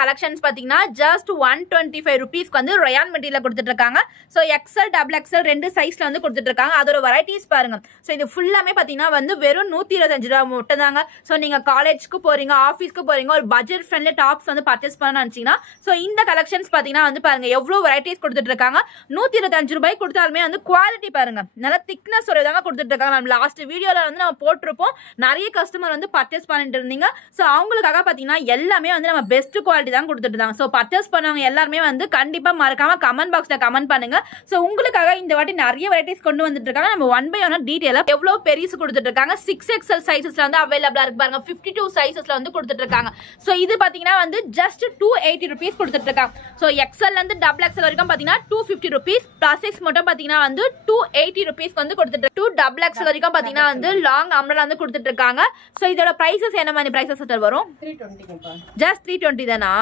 Collections பாத்தீங்கன்னா just 125 ரூபீஸ்க்கு வந்து rayon material கொடுத்துட்டு இருக்காங்க. ஸோ எக்ஸல் டபுள் எக்ஸல் ரெண்டு சைஸ்ல வந்து கொடுத்துட்டு இருக்காங்க. அதோட வெரைட்டிஸ் பாருங்க. ஸோ இது ஃபுல்லாமே பாத்தீங்கன்னா வந்து வெறும் 125 ரூபா மட்டும் தாங்க. ஸோ நீங்க காலேஜ்க்கு போறீங்க, ஆஃபீஸ்க்கு போறீங்க, ஒரு பட்ஜெட் ஃப்ரெண்ட்லி டாப்ஸ் வந்து பர்ச்சேஸ் பண்ண நினைச்சீங்கன்னா ஸோ இந்த கலெக்ஷன்ஸ் பாத்தீங்கன்னா வந்து பாருங்க எவ்வளவு வெரைட்டிஸ் கொடுத்துட்டு இருக்காங்க. 125 ரூபாய் கொடுத்தாலுமே வந்து குவாலிட்டி பாருங்க, நல்ல திக்னஸ் தாங்க கொடுத்துட்டு இருக்காங்க. நம்ம லாஸ்ட் வீடியோல வந்து நம்ம போட்டிருப்போம், நிறைய கஸ்டமர் வந்து பர்ச்சேஸ் பண்ணிட்டு இருந்தீங்க. ஸோ அவங்களுக்காக பாத்தீங்கன்னா எல்லாமே வந்து நம்ம பெஸ்ட் குவாலிட்டி தான் கொடுத்துட்டு இருக்காங்க. ஸோ பர்ச்சேஸ் பண்ணவங்க எல்லாருமே வந்து கண்டிப்பா மறக்காம கமெண்ட் பாக்ஸ்ல கமெண்ட் பண்ணுங்க. ஸோ உங்களுக்காக இந்த வாட்டி நிறைய வெரைட்டிஸ் கொண்டு வந்துட்டு இருக்காங்க. நம்ம ஒன் பை ஒன் டீடைலா எவ்வளவு பெருசு கொடுத்துட்டு இருக்காங்க. 6XL சைசஸ்ல வந்து அவைலபிளா இருக்கு பாருங்க. 52 சைசஸ்ல வந்து கொடுத்துட்டு இருக்காங்க. ஸோ இது பாத்தீங்கன்னா வந்து ஜஸ்ட் 280 ரூபீஸ் கொடுத்துட்டு இருக்காங்க. ஸோ எக்ஸ்எல் வந்து டபுள் எக்ஸ்எல் வரைக்கும் பாத்தீங்கன்னா 250 ரூபீஸ், பிளஸ் எக்ஸ் மட்டும் பாத்தீங்கன்னா வந்து 280 ரூபீஸ் வந்து கொடுத்துட்டு 2 டபுள் எக்ஸ்எல் வரைக்கும் பாத்தீங்கன்னா வந்து லாங் அம்ரலா வந்து கொடுத்துட்டு இருக்காங்க. ஸோ இதோட பிரைசஸ் என்ன மாதிரி பிரைசஸ் வரும்? 320 ஜஸ்ட் 320 தானா?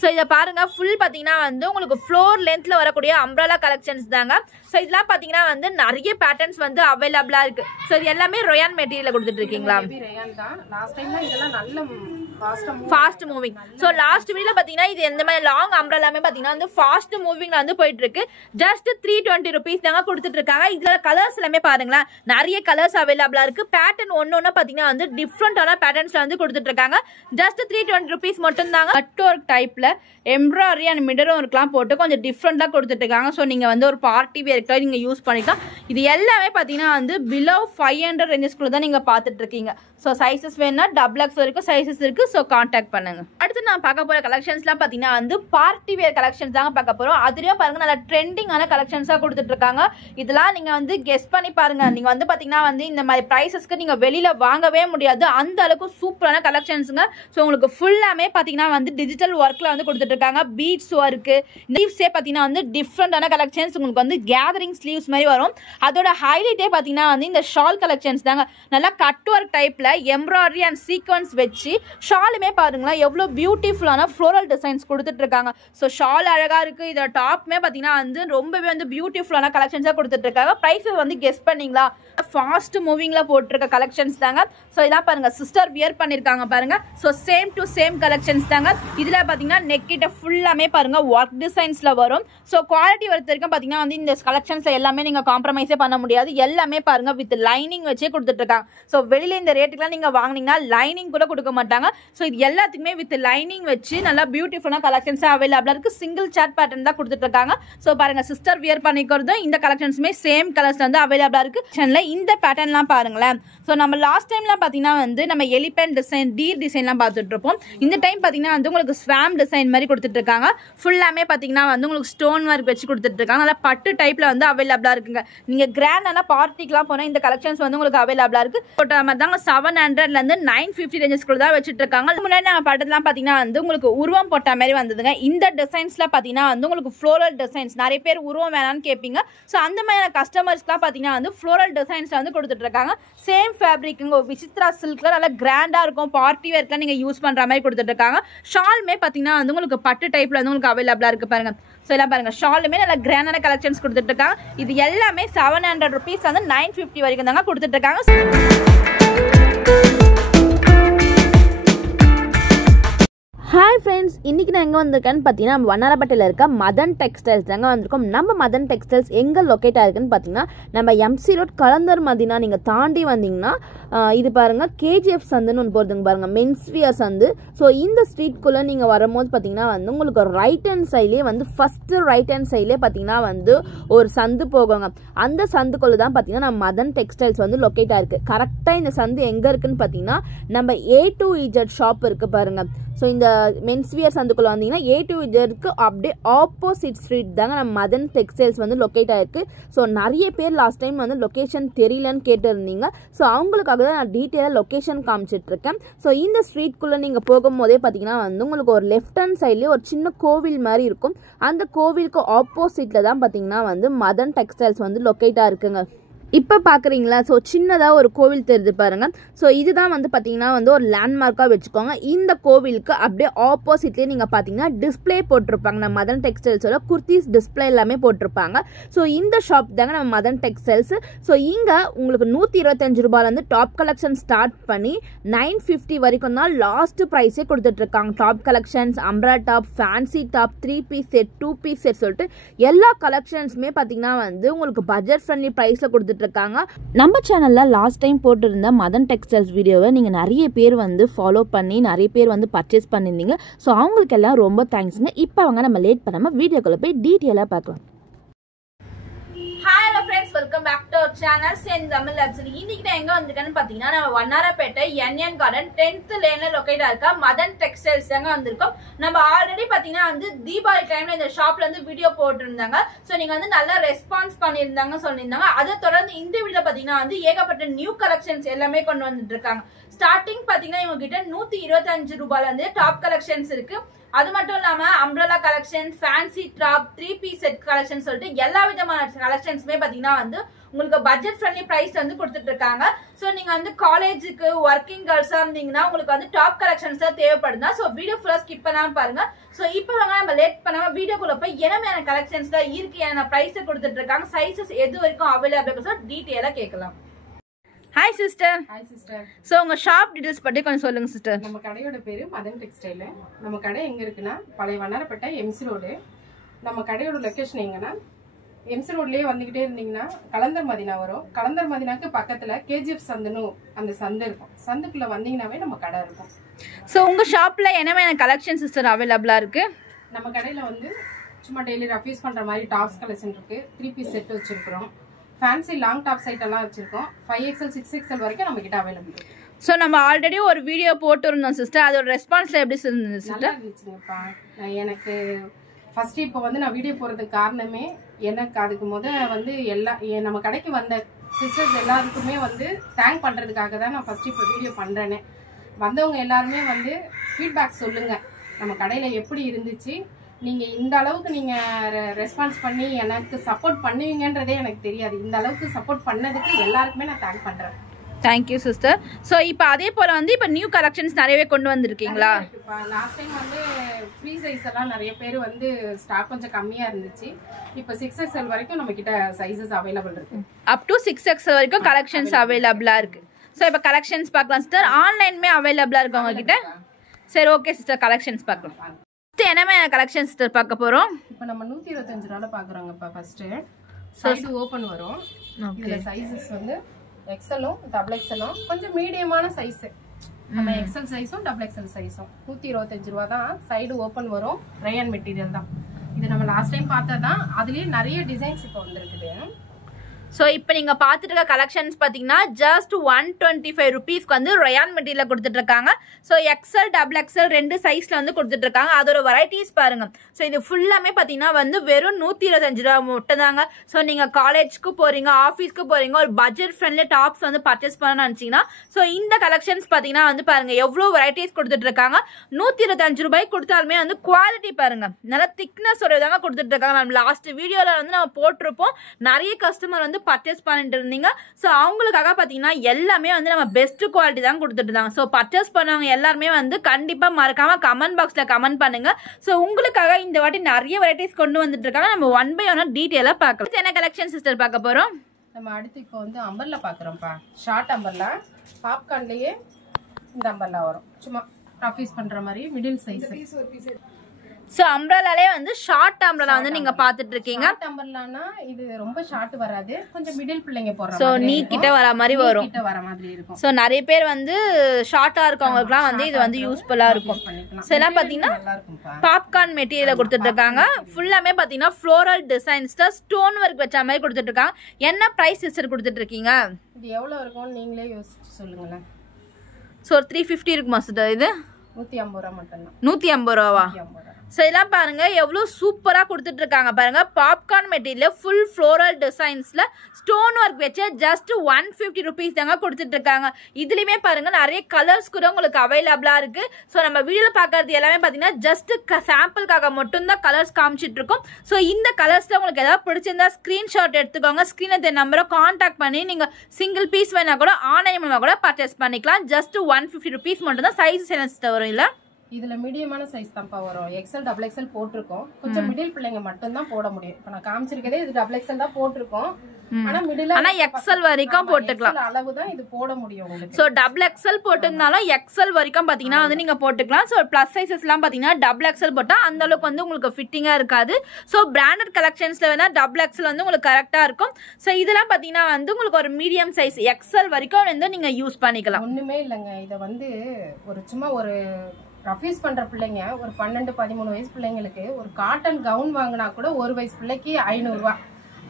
ஸோ இதை பாருங்க, ஃபுல் பார்த்தீங்கன்னா வந்து உங்களுக்கு ஃப்ளோர் லென்த்ல வரக்கூடிய அம்ப்ரலா கலெக்ஷன்ஸ் தாங்க. ஸோ இதெல்லாம் பார்த்தீங்கன்னா வந்து நிறைய பேட்டர்ன்ஸ் வந்து அவைலபிளா இருக்கு. ஸோ இது எல்லாமே ரயான் மெட்டீரியல் கொடுத்துட்டு இருக்கீங்களா? Fast moving. ஸோ லாஸ்ட் வீடியோல பார்த்தீங்கன்னா இது எந்த மாதிரி லாங் அம்ப்ரலாமே பார்த்தீங்கன்னா வந்து ஃபாஸ்ட் மூவிங்ல வந்து போயிட்டு இருக்கு. ஜஸ்ட் 320 ரூபீஸ் தாங்க கொடுத்துட்டு இருக்காங்க. இதுல கலர்ஸ் எல்லாமே பாருங்களேன், நிறைய கலர்ஸ் அவைலபிளா இருக்கு. பேட்டர்ன் ஒன்னொன்னு பார்த்தீங்கன்னா வந்து டிஃப்ரெண்டான பேட்டர்ன்ஸ்ல வந்து கொடுத்துட்டு இருக்காங்க. ஜஸ்ட் 320 ரூபீஸ் மட்டும் தாங்க. கட் ஒர்க் டைப்ல எம்ப்ராய்டரி அண்ட் மிடரும் இருக்கலாம் போட்டு கொஞ்சம் டிஃப்ரெண்டா கொடுத்துட்டு இருக்காங்க. ஸோ நீங்க வந்து ஒரு பார்ட்டி வேர்க்கு நீங்க யூஸ் பண்ணிக்கலாம். இது எல்லாமே பார்த்தீங்கன்னா வந்து பிலோ 500 ரேஞ்சஸ்குள்ள தான் நீங்க பார்த்துட்டு இருக்கீங்க. ஸோ சைசஸ் வேணும்னா டபுள் எக்ஸ் வரைக்கும் சைசஸ் இருக்கு. ஸோ கான்டாக்ட் பண்ணுங்க. அடுத்து நான் பார்க்க போற கலெக்ஷன்ஸ்லாம் பார்த்தீங்கன்னா வந்து பார்ட்டி வேர் கலெக்ஷன்ஸ் தாங்க பார்க்க போறோம். அதுலயும் பாருங்க நல்ல ட்ரெண்டிங்கான கலெக்ஷன்ஸா கொடுத்துட்டு இருக்காங்க. இதெல்லாம் நீங்க வந்து கெஸ் பண்ணி பாருங்க. நீங்க வந்து பாத்தீங்கன்னா வந்து இந்த மாதிரி பிரைசஸ்க்கு நீங்க வெளியில வாங்கவே முடியாது, அந்த அளவுக்கு சூப்பரான கலெக்ஷன்ஸுங்க. ஸோ உங்களுக்கு ஃபுல்லாமே பாத்தீங்கன்னா வந்து டிஜிட்டல் ஒர்க்ல வந்து கொடுத்துட்டு இருக்காங்க. பீட்ஸ் ஒர்க், ஸ்லீவ்ஸே பாத்தீங்கன்னா வந்து டிஃப்ரெண்டான கலெக்ஷன்ஸ். உங்களுக்கு வந்து கேதரிங் ஸ்லீவ்ஸ் மாதிரி வரும். அதோட ஹைலைட்டே பாத்தீங்கன்னா வந்து இந்த ஷால் கலெக்ஷன்ஸ் தாங்க. நல்லா கட் ஒர்க் டைப்ல எம்ப்ராய்டரி அண்ட் சீக்வன்ஸ் வச்சு ஷாலுமே பாருங்களேன் எவ்வளவு பியூட்டிஃபுல்லான ஃப்ளோரல் டிசைன்ஸ் கொடுத்துட்டு இருக்காங்க. ஸோ ஷால் அழகா இருக்கு. இதோட டாப்மே பாத்தீங்கன்னா வந்து ரொம்பவே வந்து பியூட்டிஃபுல்லான கலெக்ஷன்ஸா கொடுத்துட்டு இருக்காங்க. பிரைஸ் வந்து கெஸ் பண்ணீங்களா? ஃபாஸ்ட் மூவிங்ல போட்டிருக்க கலெக்ஷன்ஸ் தாங்க. ஸோ இதான் பாருங்க, சிஸ்டர் வியர் பண்ணிருக்காங்க பாருங்க. So same to same collections தாங்க. இதுல பாத்தீங்கன்னா நெக் கிட்ட ஃபுல்லாமே பாருங்க ஒர்க் டிசைன்ஸ்ல வரும். ஸோ குவாலிட்டி வரது வரைக்கும் பாத்தீங்கன்னா வந்து இந்த கலெக்ஷன்ஸ்ல எல்லாமே நீங்க காம்ப்ரமைஸே பண்ண முடியாது. எல்லாமே பாருங்க வித் லைனிங் வச்சே கொடுத்துட்டு இருக்காங்க. ஸோ வெளியில இந்த ரேட்டுக்குலாம் நீங்க வாங்கினீங்கன்னா லைனிங் கூட கொடுக்க மாட்டாங்க. ஸோ இது எல்லாத்துக்குமே வித் லைனிங் வச்சு நல்லா பியூட்டிஃபுல்லான கலெக்ஷன்ஸ் அவைலபிளா இருக்கு. சிங்கிள் சாட் பேட்டர்ன் தான் கொடுத்துட்டு இருக்காங்க. ஸோ பாருங்க, சிஸ்டர் வியர் பண்ணிக்கிறதும் இந்த கலெக்ஷன்ஸுமே சேம் கலர்ஸ் வந்து அவைலபிளா இருக்கு. இந்த பேட்டர்ன்லாம் பாருங்களேன். ஸோ நம்ம லாஸ்ட் டைம்லாம் பாத்தீங்கன்னா வந்து நம்ம எலிபென்ட் டிசைன், டீர் டிசைன்லாம் பார்த்துட்டு இருப்போம். இந்த டைம் பாத்தீங்கன்னா வந்து உங்களுக்கு ஸ்வாம் டிசைன் மாதிரி கொடுத்துட்டு இருக்காங்க. ஃபுல்லாமே பாத்தீங்கன்னா வந்து உங்களுக்கு ஸ்டோன் ஒர்க் வச்சு கொடுத்துட்டு இருக்காங்க. நல்லா பட்டு டைப்ல வந்து அவைலபிளா இருக்குங்க. நீங்க கிராண்டான பார்ட்டிக்குலாம் போனா இந்த கலெக்ஷன்ஸ் வந்து உங்களுக்கு அவைலபிளா இருக்கு. தாங்க 700ல இருந்து 950 ரேஞ்சஸ்க்குள்ள தான் வச்சுட்டு இருக்காங்க. முன்னாடி நம்ம பட்டதெல்லாம் பாத்தீங்கன்னா வந்து உங்களுக்கு உருவம் போட்ட மாதிரி வந்ததுங்க. இந்த டிசைன்ஸ்ல பாத்தீங்கன்னா வந்து உங்களுக்கு ஃப்ளோரல் டிசைன்ஸ், நிறைய பேர் உருவம் வேணான்னு கேட்பீங்க. ஸோ அந்த மாதிரி கஸ்டமர்ஸ்க்குலாம் பாத்தீங்கன்னா வந்து ஃப்ளோரல் டிசைன்ஸ்ல வந்து கொடுத்துட்டு இருக்காங்க. சேம் ஃபேப்ரிக்குங்க, விசித்ரா சில்க்ல நல்லா கிராண்டா இருக்கும். பார்ட்டி வேர்க்குலாம் நீங்க யூஸ் பண்ற மாதிரி கொடுத்துட்டு இருக்காங்க. ஷால்மே பாத்தீங்கன்னா வந்து உங்களுக்கு பட்டு டைப்ல வந்து உங்களுக்கு அவைலபிளா இருக்கு பாருங்க. ஸோ எல்லாம் பாருங்க, ஷாலுமே நல்லா கிராண்டான கலெக்ஷன்ஸ் கொடுத்துட்டு இருக்காங்க. இது எல்லாமே 700 ரூபீஸ் வந்து 950 வரைக்கும் தாங்க கொடுத்துட்டு இருக்காங்க. ஹாய் ஃப்ரெண்ட்ஸ், இன்றைக்கி நான் எங்கே வந்திருக்கேன்னு பார்த்தீங்கன்னா நம்ம வண்ணாரப்பேட்டையில் இருக்க மதன் டெக்ஸ்டைல்ஸ் தாங்க வந்திருக்கோம். நம்ம மதன் டெக்ஸ்டைல்ஸ் எங்கே லொக்கேட் ஆகிருக்குன்னு பார்த்தீங்கன்னா நம்ம எம்சி ரோட் கலந்தர் மதினா நீங்கள் தாண்டி வந்தீங்கன்னா இது பாருங்கள் கேஜிஎஃப் சந்துன்னு ஒன்று போகிறதுங்க பாருங்கள், மென்ஸ்வியர் சந்து. ஸோ இந்த ஸ்ட்ரீட்குள்ளே நீங்கள் வரும்போது பார்த்தீங்கன்னா வந்து உங்களுக்கு ரைட் ஹேண்ட் சைட்லேயே வந்து ஃபஸ்ட்டு ரைட் ஹேண்ட் சைட்லேயே பார்த்தீங்கன்னா வந்து ஒரு சந்து போகுங்க. அந்த சந்துக்குள்ளே தான் பார்த்தீங்கன்னா நம்ம மதன் டெக்ஸ்டைல்ஸ் வந்து லொக்கேட் ஆகிருக்கு. கரெக்டாக இந்த சந்து எங்கே இருக்குன்னு பார்த்தீங்கன்னா நம்ம A2Z ஷாப் இருக்குது பாருங்கள். ஸோ இந்த மென்ஸ்வியர் சந்துக்குள்ள வந்தீங்கன்னா A2Z அப்படியே ஆப்போசிட் ஸ்ட்ரீட் தாங்க நம்ம மதன் டெக்ஸ்டைல்ஸ் வந்து லொக்கேட் ஆயிருக்கு. ஸோ நிறைய பேர் லாஸ்ட் டைம் வந்து லொக்கேஷன் தெரியலன்னு கேட்டிருந்தீங்க. ஸோ அவங்களுக்காக தான் நான் டீட்டெயிலாக லொக்கேஷன் காமிச்சிட்டு இருக்கேன். ஸோ இந்த ஸ்ட்ரீட்குள்ளே நீங்கள் போகும்போதே பார்த்தீங்கன்னா வந்து உங்களுக்கு ஒரு லெஃப்ட் ஹேண்ட் சைட்லேயே ஒரு சின்ன கோவில் மாதிரி இருக்கும். அந்த கோவிலுக்கு ஆப்போசிட்டில் தான் பார்த்தீங்கன்னா வந்து மதன் டெக்ஸ்டைல்ஸ் வந்து லொக்கேட்டாக இருக்குங்க. இப்போ பார்க்குறீங்களா, ஸோ சின்னதாக ஒரு கோவில் தெரியுது பாருங்கள். ஸோ இதுதான் வந்து பார்த்தீங்கன்னா வந்து ஒரு லேண்ட்மார்க்காக வச்சுக்கோங்க. இந்த கோவிலுக்கு அப்படியே ஆப்போசிட்லேயே நீங்கள் பார்த்தீங்கன்னா டிஸ்பிளே போட்டிருப்பாங்க. நம்ம மதன் டெக்ஸ்டைல்ஸோட குர்த்திஸ் டிஸ்பிளே எல்லாமே போட்டிருப்பாங்க. ஸோ இந்த ஷாப் தாங்க நம்ம மதன் டெக்ஸ்டைல்ஸ். ஸோ இங்கே உங்களுக்கு 125 ரூபாயிலேருந்து டாப் கலெக்ஷன் ஸ்டார்ட் பண்ணி 950 வரைக்கும் தான் லாஸ்ட் ப்ரைஸே கொடுத்துட்ருக்காங்க. டாப் கலெக்ஷன்ஸ், அம்ப்ரா top, fancy top, 3 piece set, 2 piece set சொல்லிட்டு எல்லா கலெக்ஷன்ஸுமே பார்த்தீங்கன்னா வந்து உங்களுக்கு பட்ஜெட் ஃப்ரெண்ட்லி ப்ரைஸில் கொடுத்துட்ருக்காங்க. நம்ம சேனலில் லாஸ்ட் டைம் போட்டிருந்த மதன் டெக்ஸ்டைல்ஸ் வீடியோவை நீங்கள் நிறைய பேர் வந்து ஃபாலோ பண்ணி நிறைய பேர் வந்து பர்ச்சேஸ் பண்ணியிருந்தீங்க. ஸோ அவங்களுக்கெல்லாம் ரொம்ப தேங்க்ஸுங்க. இப்போ அவங்க நம்ம லேட் பண்ணாமல் வீடியோக்குள்ளே போய் டீட்டெயிலாக பார்க்கலாம். Hi friends, welcome back to our channel Chen Tamil Labs. இன்னைக்கு நான் எங்க வந்திருக்கேன்னு பாத்தீங்கன்னா நம்ம வண்ணாரப்பேட்டை என்என் கார்டன் 10th லேன்ல லொகேட்டா இருக்க மதன் டெக்ஸ்டைல்ஸ் தாங்க வந்திருக்கோம். நம்ம ஆல்ரெடி பாத்தீங்கன்னா வந்து தீபாவளி டைம்ல இந்த ஷாப்ல இருந்து வீடியோ போட்டிருந்தாங்க. சோ நீங்க வந்து நல்ல ரெஸ்பான்ஸ் பண்ணியிருந்தாங்க சொல்லியிருந்தாங்க. அதை தொடர்ந்து இந்த வீடியோ பாத்தீங்கன்னா வந்து ஏகப்பட்ட நியூ கலெக்ஷன்ஸ் எல்லாமே கொண்டு வந்துட்டு இருக்காங்க. ஸ்டார்டிங் பாத்தீங்கன்னா இவங்க கிட்ட 125 ரூபாயில இருந்து டாப் கலெக்ஷன்ஸ் இருக்கு. அது மட்டும் இல்லாம umbrella collection, fancy top, 3 piece set collection சொல்லிட்டு எல்லா விதமான கலெக்ஷன்ஸுமே பாத்தீங்கன்னா வந்து உங்களுக்கு பட்ஜெட் ஃப்ரெண்ட்லி பிரைஸ் வந்து கொடுத்துட்டு இருக்காங்க. சோ நீங்க வந்து காலேஜுக்கு ஒர்க்கிங் கேர்ள்ஸா இருந்தீங்கன்னா உங்களுக்கு வந்து டாப் கலெக்ஷன்ஸ் தான் தேவைப்படுதா. சோ வீடியோ ஃபுல்லா ஸ்கிப் பண்ணாம பாருங்க. சோ இப்போ வாங்க நம்ம லேட் பண்ணாம வீடியோக்குள்ள போய் என்னமான கலெக்ஷன்ஸ் தான் இருக்கு, என்ன பிரைஸ் கொடுத்துட்டு இருக்காங்க, சைஸஸ் எது வரைக்கும் அவைலபிள் டீடைலா கேட்கலாம். Hi sister. Hi sister. So உங்கள் ஷாப் டீடைல்ஸ் பற்றி கொஞ்சம் சொல்லுங்கள் சிஸ்டர். நம்ம கடையோட பேர் மதன் டெக்ஸ்டைலு. நம்ம கடை எங்கே இருக்குன்னா பழைய வண்ணாரப்பேட்டை எம்சி ரோடு. நம்ம கடையோட லொக்கேஷன் எங்கன்னா எம்சி ரோட்லேயே வந்துக்கிட்டே இருந்தீங்கன்னா கலந்தர் மதினா வரும். கலந்தர் மதினாக்கு பக்கத்தில் கேஜிஎஃப் சந்துன்னு அந்த சந்து இருக்கும். சந்துக்குள்ளே வந்தீங்கன்னாவே நம்ம கடை இருக்கும். ஸோ உங்கள் ஷாப்பில் என்னென்ன கலெக்ஷன் சிஸ்டர் அவைலபிளாக இருக்குது? நம்ம கடையில் வந்து சும்மா டெய்லி ரஃப்யூஸ் பண்ணுற மாதிரி டாப்ஸ் கலெக்ஷன் இருக்குது. 3 பீஸ் செட் வச்சுருக்குறோம். ஃபேன்சி லாங் டாப் சைட் எல்லாம் வச்சிருக்கோம். 5XL 6XL வரைக்கும் நம்ம கிட்ட அவைலபிள். ஸோ நம்ம ஆல்ரெடி ஒரு வீடியோ போட்டுருந்தோம் சிஸ்டர். அதோட ரெஸ்பான்ஸ்ல எப்படி இருந்தது சிஸ்டர்? நல்லா இருந்துச்சுங்கப்பா. எனக்கு ஃபர்ஸ்ட் இப்போ வந்து நான் வீடியோ போடுறதுக்கு காரணமே எனக்கு அதுக்கு வந்து எல்லா நம்ம கடைக்கு வந்த சிஸ்டர்ஸ் எல்லாருக்குமே வந்து தேங்க் பண்ணுறதுக்காக தான் நான் ஃபர்ஸ்ட் இப்போ வீடியோ பண்ணுறேனே. வந்தவங்க எல்லாருமே வந்து ஃபீட்பேக் சொல்லுங்கள், நம்ம கடையில் எப்படி இருந்துச்சு, நீங்கள் இந்த அளவுக்கு நீங்கள் ரெஸ்பான்ஸ் பண்ணி எனக்கு சப்போர்ட் பண்ணுவீங்கன்றதே எனக்கு தெரியாது. இந்த அளவுக்கு சப்போர்ட் பண்ணதுக்கு எல்லாருக்குமே நான் தேங்க் பண்ணுறேன். Thank you sister. ஸோ இப்போ அதே போல் வந்து இப்போ நியூ கலெக்ஷன்ஸ் நிறையவே கொண்டு வந்திருக்கீங்களா? இப்போ லாஸ்ட் டைம் வந்து ஃப்ரீ சைஸ் எல்லாம் நிறைய பேர் வந்து ஸ்டாக் கொஞ்சம் கம்மியாக இருந்துச்சு. இப்போ 6XL வரைக்கும் நம்ம கிட்ட சைஸஸ் அவைலபிள் இருக்கு. அப் டு 6XL வரைக்கும் கலெக்ஷன்ஸ் அவைலபிளாக இருக்கு. ஸோ இப்போ கலெக்ஷன்ஸ் பார்க்கலாம் சிஸ்டர். ஆன்லைனுமே அவைலபிளாக இருக்கு உங்ககிட்ட. சரி, ஓகே சிஸ்டர், கலெக்ஷன்ஸ் பார்க்கலாம். என்னமே கலெக்ஷன் சிஸ்டர் பார்க்க போறோம். இப்போ நம்ம 125 ரூபாயில பாக்குறோங்கப்பா. ஃபர்ஸ்ட் சைடு ஓபன் வரும். இதுல சைஸஸ் வந்து எக்ஸலும் டபுள் எக்ஸலும் கொஞ்சம் மீடியமான சைஸ். நம்ம எக்ஸல் சைஸும் டபுள் எக்ஸல் சைஸும் 125 ரூபா தான். சைடு ஓபன் வரும். ரயான் மெட்டீரியல் தான் இது. நம்ம லாஸ்ட் டைம் பார்த்ததான். அதுலயே நிறைய டிசைன்ஸ் இப்போ வந்திருக்குது. ஸோ இப்போ நீங்கள் பார்த்துட்டு இருக்க கலெக்ஷன்ஸ் பார்த்தீங்கன்னா ஜஸ்ட் 125 ருபீஸ்க்கு வந்து ரயான் மெட்டீரியல் கொடுத்துட்டு இருக்காங்க. ஸோ எக்ஸல் டபுள் எக்ஸல் 2 சைஸில் வந்து கொடுத்துட்டு இருக்காங்க. அதோட வெரைட்டிஸ் பாருங்க. ஸோ இது ஃபுல்லாமே பார்த்தீங்கன்னா வந்து வெறும் 125 ரூபா மட்டும் தாங்க. ஸோ நீங்கள் காலேஜ்க்கு போறீங்க, ஆஃபீஸ்க்கு போறீங்க, ஒரு பட்ஜெட் ஃப்ரெண்ட்லி டாப்ஸ் வந்து பர்ச்சேஸ் பண்ணணும்னு நினச்சிங்கன்னா ஸோ இந்த கலெக்ஷன்ஸ் பார்த்தீங்கன்னா வந்து பாருங்க எவ்வளோ வெரைட்டிஸ் கொடுத்துட்டு இருக்காங்க. 125 ரூபாய்க்கு கொடுத்தாலுமே வந்து குவாலிட்டி பாருங்க, நல்லா திக்னஸ் தாங்க கொடுத்துட்டு இருக்காங்க. நம்ம லாஸ்ட் வீடியோவில் வந்து நம்ம போட்டிருப்போம், நிறைய கஸ்டமர் வந்து பர்ச்சேஸ் பண்ணிட்டு இருந்தீங்க. ஸோ அவங்களுக்காக பார்த்தீங்கன்னா எல்லாமே வந்து நம்ம பெஸ்ட் குவாலிட்டி தான் கொடுத்துட்டு இருந்தாங்க. ஸோ பர்ச்சேஸ் பண்ணவங்க எல்லாருமே வந்து கண்டிப்பாக மறக்காம கமெண்ட் பாக்ஸில் கமெண்ட் பண்ணுங்க. ஸோ உங்களுக்காக இந்த வாட்டி நிறைய வெரைட்டிஸ் கொண்டு வந்துட்டு இருக்காங்க. நம்ம 1 by 1 டீட்டெயிலாக பார்க்கலாம். என்ன கலெக்ஷன் சிஸ்டர் பார்க்க போறோம்? நம்ம அடுத்து இப்போ வந்து அம்பர்லா பார்க்குறோம்ப்பா. ஷார்ட் அம்பர்லா, பாப்கார்ன்லேயே இந்த அம்பர்லா வரும். சும்மா ரஃப்யூஸ் பண்ணுற மாதிரி மிடில் சைஸ். சோ அம்ப்ரெல்லாலே வந்து ஷார்ட் அம்ப்ரெல்லா வந்து நீங்க பாத்துட்டு இருக்கீங்க. ஷார்ட் அம்ப்ரெல்லானா இது ரொம்ப ஷார்ட் வராது, கொஞ்சம் மிடில் பிள்ளைங்க போற சோ நீ கிட்ட வர மாதிரி வரும். கிட்ட வர மாதிரி இருக்கும். சோ நிறைய பேர் வந்து ஷார்ட்டா இருக்கவங்களுக்குலாம் வந்து இது வந்து யூஸ்ஃபுல்லா இருக்கும். சோ எல்லாம் பாத்தீங்கன்னா பாப்கார்ன் மெட்டீரியல் கொடுத்துட்டு இருக்காங்க. ஃபுல்லாமே பாத்தீங்கன்னா ஃப்ளோரல் டிசைன்ஸ்ல ஸ்டோன் ஒர்க் வச்ச மாதிரி கொடுத்துட்டு இருக்காங்க. என்ன பிரைஸ் சிஸ்டர் கொடுத்துட்டு இருக்கீங்க? இது எவ்வளவு இருக்கும் நீங்களே யோசிச்சு சொல்லுங்களேன். சோ 350 இருக்குமா சிஸ்டர்? இது 150 ரூபாய் மட்டும் தான். 150 ரூபாவா? ஸோ இதெல்லாம் பாருங்க எவ்வளோ சூப்பராக கொடுத்துட்டு இருக்காங்க பாருங்க. பாப்கார்ன் மெட்டீரியல் ஃபுல் ஃப்ளோரல் டிசைன்ஸ்ல ஸ்டோன் ஒர்க் வச்சு ஜஸ்ட் 150 rupees தாங்க கொடுத்துட்டு இருக்காங்க. இதுலயுமே பாருங்க நிறைய கலர்ஸ் கூட உங்களுக்கு அவைலபிளா இருக்கு. ஸோ நம்ம வீடியோல பாக்குறது எல்லாமே பாத்தீங்கன்னா ஜஸ்ட் சாம்பிளுக்காக மட்டும்தான் கலர்ஸ் காமிச்சிட்டு இருக்கோம். ஸோ இந்த கலர்ஸ்ல உங்களுக்கு ஏதாவது பிடிச்சிருந்தா ஸ்கிரீன்ஷாட் எடுத்துக்கோங்க. ஸ்கிரீன்ல நம்பரை கான்டாக்ட் பண்ணி நீங்க சிங்கிள் பீஸ் வேணா கூட ஆன்லைன் மூலமா கூட பர்ச்சேஸ் பண்ணிக்கலாம். ஜஸ்ட் 150 rupees மட்டும் தான். சைஸ் என்ன வரும் இல்ல? இதுல மீடியமான சைஸ் தான்ப்பா வரும். எக்ஸ்எல் டபுள் எக்ஸ்எல் போட்டிருக்கோம். கொஞ்சம் மிடில் பிள்ளைங்க மட்டும் தான் போட முடியும். இப்ப நான் காமிச்சிருக்கதே இது டபுள் எக்ஸ்எல் தான் போட்டிருக்கோம். ஆனா எக்ஸ்எல் வரைக்கும் போட்டுக்கலாம். அளவு தான் இது போட முடியும் உங்களுக்கு. சோ டபுள் எக்ஸ்எல் போட்டிருந்தாலும் எக்ஸ்எல் வரைக்கும் பாத்தீங்கன்னா வந்து நீங்க போட்டுக்கலாம். சோ பிளஸ் சைஸஸ் எல்லாம் பாத்தீங்கன்னா டபுள் எக்ஸ்எல் போட்டா அந்த அளவுக்கு வந்து உங்களுக்கு ஃபிட்டிங்கா இருக்காது. சோ பிராண்டட் கலெக்ஷன்ஸ்ல வேணா டபுள் எக்ஸ்எல் வந்து உங்களுக்கு கரெக்டா இருக்கும். சோ இதெல்லாம் பாத்தீங்கன்னா வந்து உங்களுக்கு ஒரு மீடியம் சைஸ் எக்ஸ்எல் வரைக்கும் வந்து நீங்க யூஸ் பண்ணிக்கலாம். ஒண்ணுமே இல்லைங்க. இத வந்து ஒரு சும்மா ஒரு ரஃபீஸ் பண்ற பிள்ளைங்க ஒரு 12-13 வயசு பிள்ளைங்களுக்கு ஒரு காட்டன் கவுன் வாங்கினா கூட ஒரு வயசு பிள்ளைக்கு 500 ரூபாய்.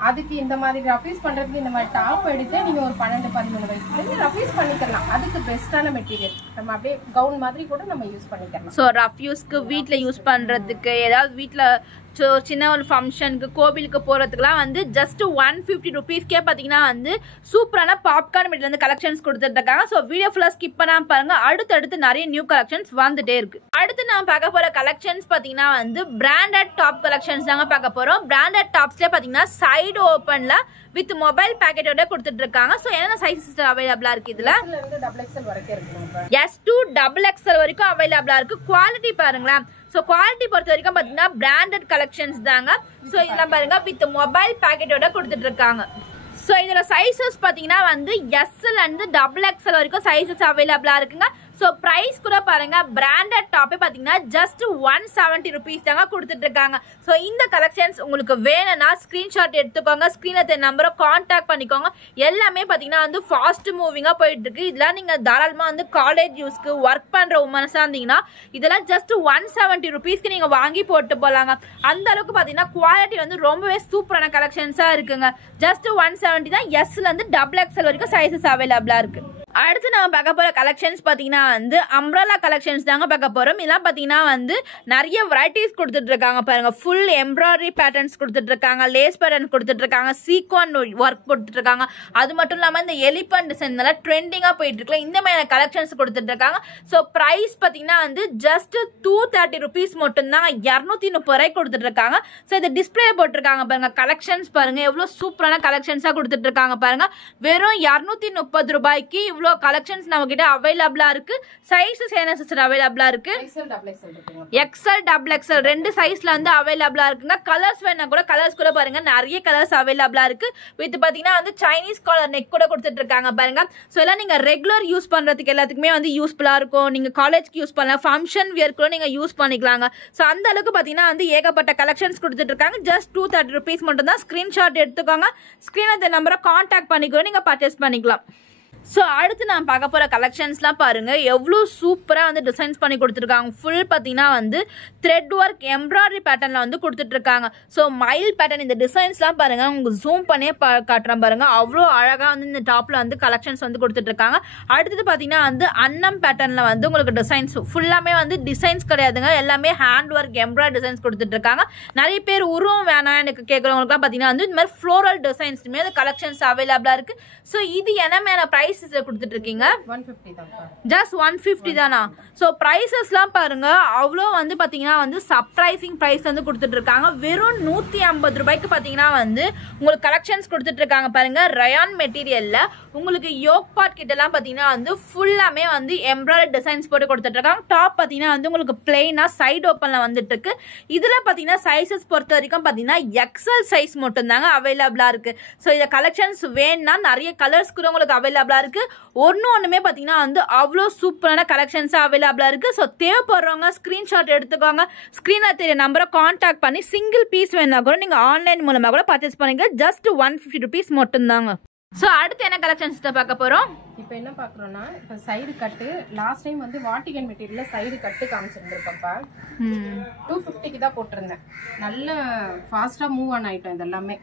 அதுக்கு இந்த மாதிரி ரஃபீஸ் பண்றதுக்கு இந்த மாதிரி டாப் எடுத்து நீங்க ஒரு 12-13 வயசு பிள்ளைங்க ரஃபீஸ் பண்ணிக்கலாம். அதுக்கு பெஸ்டான மெட்டீரியல். நம்ம அப்படியே கவுன் மாதிரி கூட நம்ம யூஸ் பண்ணிக்கலாம். ஸோ ரஃப் யூஸ்க்கு வீட்டில் யூஸ் பண்ணுறதுக்கு ஏதாவது வீட்டில் சின்ன ஒரு ஃபங்க்ஷனுக்கு கோவிலுக்கு போகிறதுக்குலாம் வந்து ஜஸ்ட் 150 rupeesக்கே பார்த்தீங்கன்னா வந்து சூப்பரான பாப்கார்ன் மெட்டீரியல் வந்து கலெக்ஷன்ஸ் கொடுத்துட்டு இருக்காங்க. ஸோ வீடியோ ஃபுல்லாக ஸ்கிப் பண்ணாமல் பாருங்க. அடுத்தடுத்து நிறைய நியூ கலெக்ஷன்ஸ் வந்துட்டே இருக்கு. அடுத்து நான் பார்க்க போகிற கலெக்ஷன்ஸ் பார்த்தீங்கன்னா வந்து பிராண்டட் டாப் கலெக்ஷன்ஸ் தாங்க பார்க்க போகிறோம். பிராண்டட் டாப்ஸ்லேயே பார்த்தீங்கன்னா சைடு ஓப்பனில் வித் மொபைல் பேக்கெட்டோட கொடுத்துட்டு இருக்காங்க. ஸோ என்னென்ன சைஸஸ் அவைலபிளா இருக்கு இதுல? S to double XL வரைக்கும் அவைலபிளா இருக்கு. குவாலிட்டி பாருங்களேன். ஸோ குவாலிட்டி பொறுத்த வரைக்கும் பார்த்தீங்கன்னா பிராண்டட் கலெக்ஷன்ஸ் தாங்க. ஸோ இதெல்லாம் பாருங்க வித் மொபைல் பேக்கெட்டோட கொடுத்துட்டு இருக்காங்க. ஸோ இதுல சைஸஸ் பார்த்தீங்கன்னா வந்து SL அண்ட் டபுள் XL வரைக்கும் சைஸஸ் அவைலபிளா இருக்குங்க. ஸோ ப்ரைஸ் கூட பாருங்க பிராண்டட் டாப்பே பார்த்தீங்கன்னா ஜஸ்ட் 170 rupees தாங்க கொடுத்துட்டு இருக்காங்க. ஸோ இந்த கலெக்ஷன்ஸ் உங்களுக்கு வேணும்னா ஸ்கிரீன்ஷாட் எடுத்துக்கோங்க. ஸ்கிரீனில் நம்பரை கான்டாக்ட் பண்ணிக்கோங்க. எல்லாமே பார்த்தீங்கன்னா வந்து ஃபாஸ்ட் மூவிங்காக போயிட்டு இருக்கு. இதெல்லாம் நீங்கள் தாராளமாக வந்து காலேஜ் யூஸ்க்கு ஒர்க் பண்ணுற உமன்ஸாக இருந்தீங்கன்னா இதெல்லாம் ஜஸ்ட் 170 rupeesக்கு நீங்கள் வாங்கி போட்டு போகலாங்க. அந்த அளவுக்கு பார்த்தீங்கன்னா குவாலிட்டி வந்து ரொம்பவே சூப்பரான கலெக்ஷன்ஸாக இருக்குங்க. ஜஸ்ட் 170 தான். SL வந்து டபுள் XL வரைக்கும் சைஸஸ் அவைலபிளாக இருக்கு. அடுத்து நம்ம பார்க்க போற கலெக்ஷன்ஸ் பாத்தீங்கன்னா வந்து அம்ப்ரெல்லா கலெக்ஷன்ஸ் தாங்க பார்க்க போறோம். இதெல்லாம் பாத்தீங்கன்னா வந்து நிறைய வெரைட்டிஸ் கொடுத்துட்டு இருக்காங்க பாருங்க. ஃபுல் எம்ப்ராய்டரி பேட்டர்ன்ஸ் கொடுத்துட்டு இருக்காங்க, லேஸ் பேட்டர்ன் கொடுத்துட்டு இருக்காங்க, சீக்வன் ஒர்க் கொடுத்துட்டு இருக்காங்க. அது மட்டும் இல்லாம இந்த எலிபண்ட் டிசைன் நல்லா ட்ரெண்டிங்கா போயிட்டு இருக்குல்ல, இந்த மாதிரி கலெக்ஷன்ஸ் கொடுத்துட்டு இருக்காங்க. ஸோ பிரைஸ் பாத்தீங்கன்னா வந்து ஜஸ்ட் 230 rupees மட்டும் தான். 230 ரூபாய்க்கு கொடுத்துட்டு இருக்காங்க. ஸோ இது டிஸ்பிளே போட்டிருக்காங்க பாருங்க. கலெக்ஷன்ஸ் பாருங்க எவ்வளவு சூப்பரான கலெக்ஷன்ஸா கொடுத்துட்டு இருக்காங்க பாருங்க. வெறும் 230 ரூபாய்க்கு இவ்வளவு கலெக்ஷன்ஸ் நம்ம கிட்ட அவைலபிளா இருக்கு. சைஸஸ் என்ன சிஸ்டர் அவைலபிளா இருக்கு? XL டபுள் XL ரெண்டு சைஸ்ல வந்து அவைலபிளா இருக்குங்க. கலர்ஸ் வேணா கூட கலர்ஸ் கூட பாருங்க நிறைய கலர்ஸ் அவைலபிளா இருக்கு. வித் பாத்தீங்கன்னா வந்து சைனீஸ் காலர் நெக் கூட கொடுத்துட்டு இருக்காங்க பாருங்க. ஸோ எல்லாம் நீங்க ரெகுலர் யூஸ் பண்றதுக்கு எல்லாத்துக்குமே வந்து யூஸ்ஃபுல்லா இருக்கும். நீங்க காலேஜ்க்கு யூஸ் பண்ணலாம், ஃபங்க்ஷன் வியர் கூட நீங்க யூஸ் பண்ணிக்கலாங்க. ஸோ அந்த அளவுக்கு பாத்தீங்கன்னா வந்து ஏகப்பட்ட கலெக்ஷன்ஸ் கொடுத்துட்டு இருக்காங்க. ஜஸ்ட் 230 rupees மட்டும் தான். ஸ்கிரீன்ஷாட் எடுத்துக்கோங்க. ஸ்கிரீன்ல நம்பரை கான்டாக்ட் பண்ணிக்கோ, நீங்க பர்ச்சேஸ் பண்ணிக்கலாம். ஸோ அடுத்து நான் பார்க்க போகிற கலெக்ஷன்ஸ்லாம் பாருங்கள் எவ்வளோ சூப்பராக வந்து டிசைன்ஸ் பண்ணி கொடுத்துருக்காங்க. ஃபுல் பார்த்தீங்கன்னா வந்து த்ரெட் ஒர்க் எம்ப்ராய்டரி பேட்டர்னில் வந்து கொடுத்துட்ருக்காங்க. ஸோ மயில் பேட்டர்ன் இந்த டிசைன்ஸ்லாம் பாருங்கள் உங்களுக்கு ஜூம் பண்ணியே காட்டுறேன் பாருங்கள். அவ்வளோ அழகாக வந்து இந்த டாப்பில் வந்து கலெக்ஷன்ஸ் வந்து கொடுத்துட்ருக்காங்க. அடுத்தது பார்த்தீங்கன்னா வந்து அன்னம் பேட்டர்னில் வந்து உங்களுக்கு டிசைன்ஸ் ஃபுல்லாமே வந்து டிசைன்ஸ் கிடையாதுங்க, எல்லாமே ஹேண்ட் ஒர்க் எம்ப்ராய்டரி டிசைன்ஸ் கொடுத்துட்ருக்காங்க. நிறைய பேர் உருவம் வேணாம் எனக்கு கேட்குறவங்களுக்குலாம் பார்த்தீங்கன்னா வந்து இந்த மாதிரி ஃப்ளோரல் டிசைன்ஸுமே அந்த கலெக்ஷன்ஸ் அவைலபிளாக இருக்குது. ஸோ இது என்ன ப்ரைஸ் கொடுத்துட்டு இருக்கீங்க? 150 தான். ஜஸ்ட் 150 தானா? சோ பிரைசஸ்லாம் பாருங்க அவ்வளோ வந்து பாத்தீங்கன்னா வந்து சர்ப்ரைசிங் பிரைஸ் வந்து கொடுத்துட்டு இருக்காங்க. வெறும் 150 ரூபாய்க்கு பாத்தீங்கன்னா வந்து உங்களுக்கு கலெக்ஷன்ஸ் கொடுத்துட்டு இருக்காங்க பாருங்க. ரயான் மெட்டீரியல்ல உங்களுக்கு யோக் பார்ட் கிட்ட எல்லாம் பாத்தீங்கன்னா வந்து ஃபுல்லாமே வந்து எம்ப்ராய்டரி டிசைன்ஸ் போட்டு கொடுத்துட்டு இருக்காங்க. டாப் பாத்தீங்கன்னா வந்து உங்களுக்கு பிளெயினா சைடு ஓப்பன்ல வந்துட்டு இருக்கு. இதுல பாத்தீங்கன்னா சைஸஸ் பொறுத்த வரைக்கும் பாத்தீங்கன்னா XL சைஸ் மட்டும் தாங்க அவைலபிளா இருக்கு. சோ இந்த கலெக்ஷன்ஸ் வேணும்னா நிறைய கலர்ஸ் கூட உங்களுக்கு அவைலபிளா இருக்கு. ஒண்ணுமே பாத்தீங்கன்னா வந்து அவ்வளோ சூப்பரான கலெக்ஷன்ஸ் அவைலபிளா இருக்கு. ஸோ தேவைப்படுறவங்க ஸ்கிரீன்ஷாட் எடுத்துக்கோங்க. ஸ்கிரீன்ல தெரிய நம்பரை கான்டாக்ட் பண்ணி சிங்கிள் பீஸ் வேணா கூட நீங்க ஆன்லைன் மூலமா கூட பர்ச்சேஸ் பண்ணிக்க. ஜஸ்ட் 150 rupees மட்டும் தாங்க. ஸோ அடுத்து என்ன கலெக்ஷன்ஸ் பார்க்க போறோம்? இப்போ என்ன பார்க்குறோன்னா இப்போ சைடு கட்டு லாஸ்ட் டைம் வந்து வாட்டிகன் மெட்டீரியலில் சைடு கட்டு காமிச்சிருந்துருக்கப்பா 250க்கு தான் போட்டிருந்தேன். நல்ல ஃபாஸ்ட்டாக மூவ் ஆன் ஐட்டம். இது எல்லாமே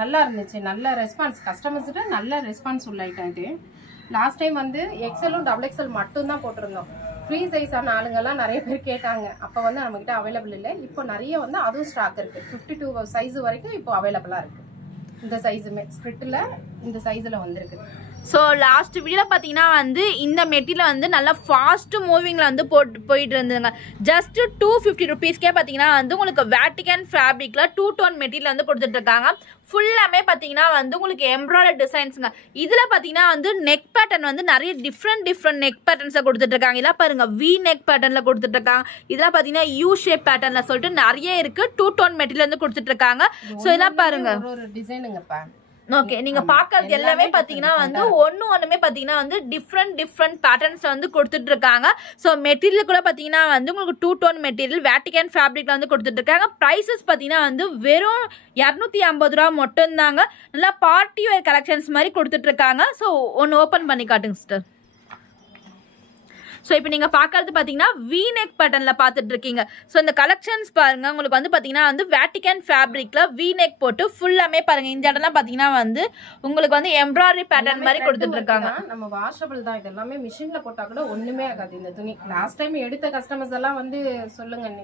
நல்லா இருந்துச்சு. நல்ல ரெஸ்பான்ஸ் கஸ்டமர்ஸ்கிட்ட நல்ல ரெஸ்பான்ஸ் உள்ள ஐட்டம். இது லாஸ்ட் டைம் வந்து XL டபுள் XL மட்டும் தான் போட்டிருந்தோம். ஃப்ரீ சைஸான ஆளுங்கெல்லாம் நிறைய பேர் கேட்டாங்க. அப்போ வந்து நம்மகிட்ட அவைலபிள் இல்லை. இப்போ நிறைய வந்து அதுவும் ஸ்டாக் இருக்கு. 52 சைஸ் வரைக்கும் இப்போ அவைலபிளா இருக்கு. இந்த சைஸுமே ஸ்பிரிட்ல இந்த சைஸ்ல வந்திருக்கு. ஸோ லாஸ்ட் வீடியோவில் பார்த்தீங்கன்னா வந்து இந்த மெட்டீரியல் வந்து நல்லா ஃபாஸ்ட் மூவிங்கில் வந்து போயிட்டு இருந்ததுங்க. ஜஸ்ட் 250 ருபீஸ்க்கே பார்த்தீங்கன்னா வந்து உங்களுக்கு வேட்டிகன் ஃபேப்ரிக்கில் 2 டோன் மெட்டீரியல் வந்து கொடுத்துட்ருக்காங்க. ஃபுல்லாமே பார்த்தீங்கன்னா வந்து உங்களுக்கு எம்ப்ராய்டரி டிசைன்ஸுங்க. இதில் பார்த்தீங்கன்னா வந்து நெக் பேட்டர்ன் வந்து நிறைய டிஃப்ரெண்ட் நெக் பேட்டர்ன்ஸை கொடுத்துட்ருக்காங்க. இதெல்லாம் பாருங்க வி நெக் பேட்டர்னில் கொடுத்துட்ருக்காங்க. இதெல்லாம் பார்த்தீங்கன்னா யூ ஷேப் பேட்டர்னில் சொல்லிட்டு நிறைய இருக்குது. 2 டோன் மெட்டீரியல் வந்து கொடுத்துட்ருக்காங்க. ஸோ இதெல்லாம் பாருங்க ஒரு டிசைனுங்கப்பா. ஓகே, நீங்க பாக்குறது எல்லாமே பாத்தீங்கன்னா வந்து ஒண்ணுமே பாத்தீங்கன்னா வந்து டிஃப்ரெண்ட் பேட்டர்ன்ஸ் வந்து கொடுத்துட்டு இருக்காங்க. ஸோ மெட்டீரியல் கூட பாத்தீங்கன்னா வந்து உங்களுக்கு 2 டோன் மெட்டீரியல் வேட்டிகன் ஃபேப்ரிக்ல வந்து கொடுத்துட்டு இருக்காங்க. பிரைசஸ் பாத்தீங்கன்னா வந்து வெறும் 250 ரூபா மட்டும் தாங்க. நல்லா பார்ட்டி வேர் கலெக்ஷன்ஸ் மாதிரி கொடுத்துட்டு இருக்காங்க. ஸோ ஒன்னு ஓபன் பண்ணி காட்டுங்க சிஸ்டர். ஸோ இப்போ நீங்கள் பார்க்கறது பார்த்தீங்கன்னா வீநெக் பேட்டர்னில் பார்த்துட்டு இருக்கீங்க. ஸோ இந்த கலெக்ஷன்ஸ் பாருங்க, உங்களுக்கு வந்து பார்த்தீங்கன்னா வந்து வேட்டிகன் ஃபேப்ரிக்கில் வீநெக் போட்டு ஃபுல்லாமே பாருங்க. இந்த இடம்லாம் பார்த்தீங்கன்னா வந்து உங்களுக்கு வந்து எம்ப்ராய்டரி பேட்டர்ன் மாதிரி கொடுத்துட்டு இருக்காங்க. நம்ம வாஷபிள் தான். இது எல்லாமே மிஷின்ல போட்டா கூட ஒண்ணுமே ஆகாது இந்த துணி. லாஸ்ட் டைம் எடுத்த கஸ்டமர்ஸ் எல்லாம் வந்து சொல்லுங்க.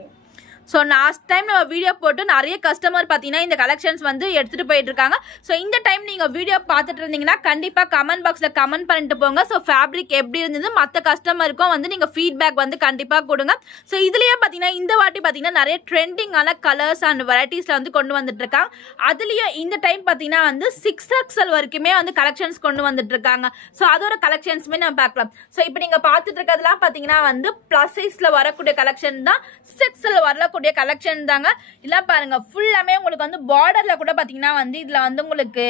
ஸோ லாஸ்ட் டைம் நம்ம வீடியோ போட்டு நிறைய கஸ்டமர் பார்த்தீங்கன்னா இந்த கலெக்ஷன்ஸ் வந்து எடுத்துகிட்டு போயிட்டு இருக்காங்க. ஸோ இந்த டைம் நீங்கள் வீடியோ பார்த்துட்டு இருந்தீங்கன்னா கண்டிப்பாக கமெண்ட் பாக்ஸில் கமெண்ட் பண்ணிட்டு போங்க. ஸோ ஃபேப்ரிக் எப்படி இருந்தது மற்ற கஸ்டமருக்கும் வந்து நீங்கள் ஃபீட்பேக் வந்து கண்டிப்பாக கொடுங்க. ஸோ இதுலேயே பார்த்தீங்கன்னா இந்த வாட்டி பார்த்தீங்கன்னா நிறைய ட்ரெண்டிங்கான கலர்ஸ் அண்ட் வெரைட்டிஸில் வந்து கொண்டு வந்துட்டு இருக்காங்க. அதுலேயும் இந்த டைம் பார்த்தீங்கன்னா வந்து 6XL வரைக்குமே வந்து கலெக்ஷன்ஸ் கொண்டு வந்துட்டு இருக்காங்க. ஸோ அதோட கலெக்ஷன்ஸுமே நம்ம பார்க்கலாம். ஸோ இப்போ நீங்கள் பார்த்துட்டு இருக்கிறதுலாம் பார்த்தீங்கன்னா வந்து ப்ளஸ் சைஸில் வரக்கூடிய கலெக்ஷன் தான். 6XL வரக்கூடிய கலெக்ஷன் தாங்க. இதெல்லாம் பாருங்க ஃபுல்லாமே உங்களுக்கு வந்து பார்டர்ல கூட பாத்தீங்கன்னா வந்து இதுல வந்து உங்களுக்கு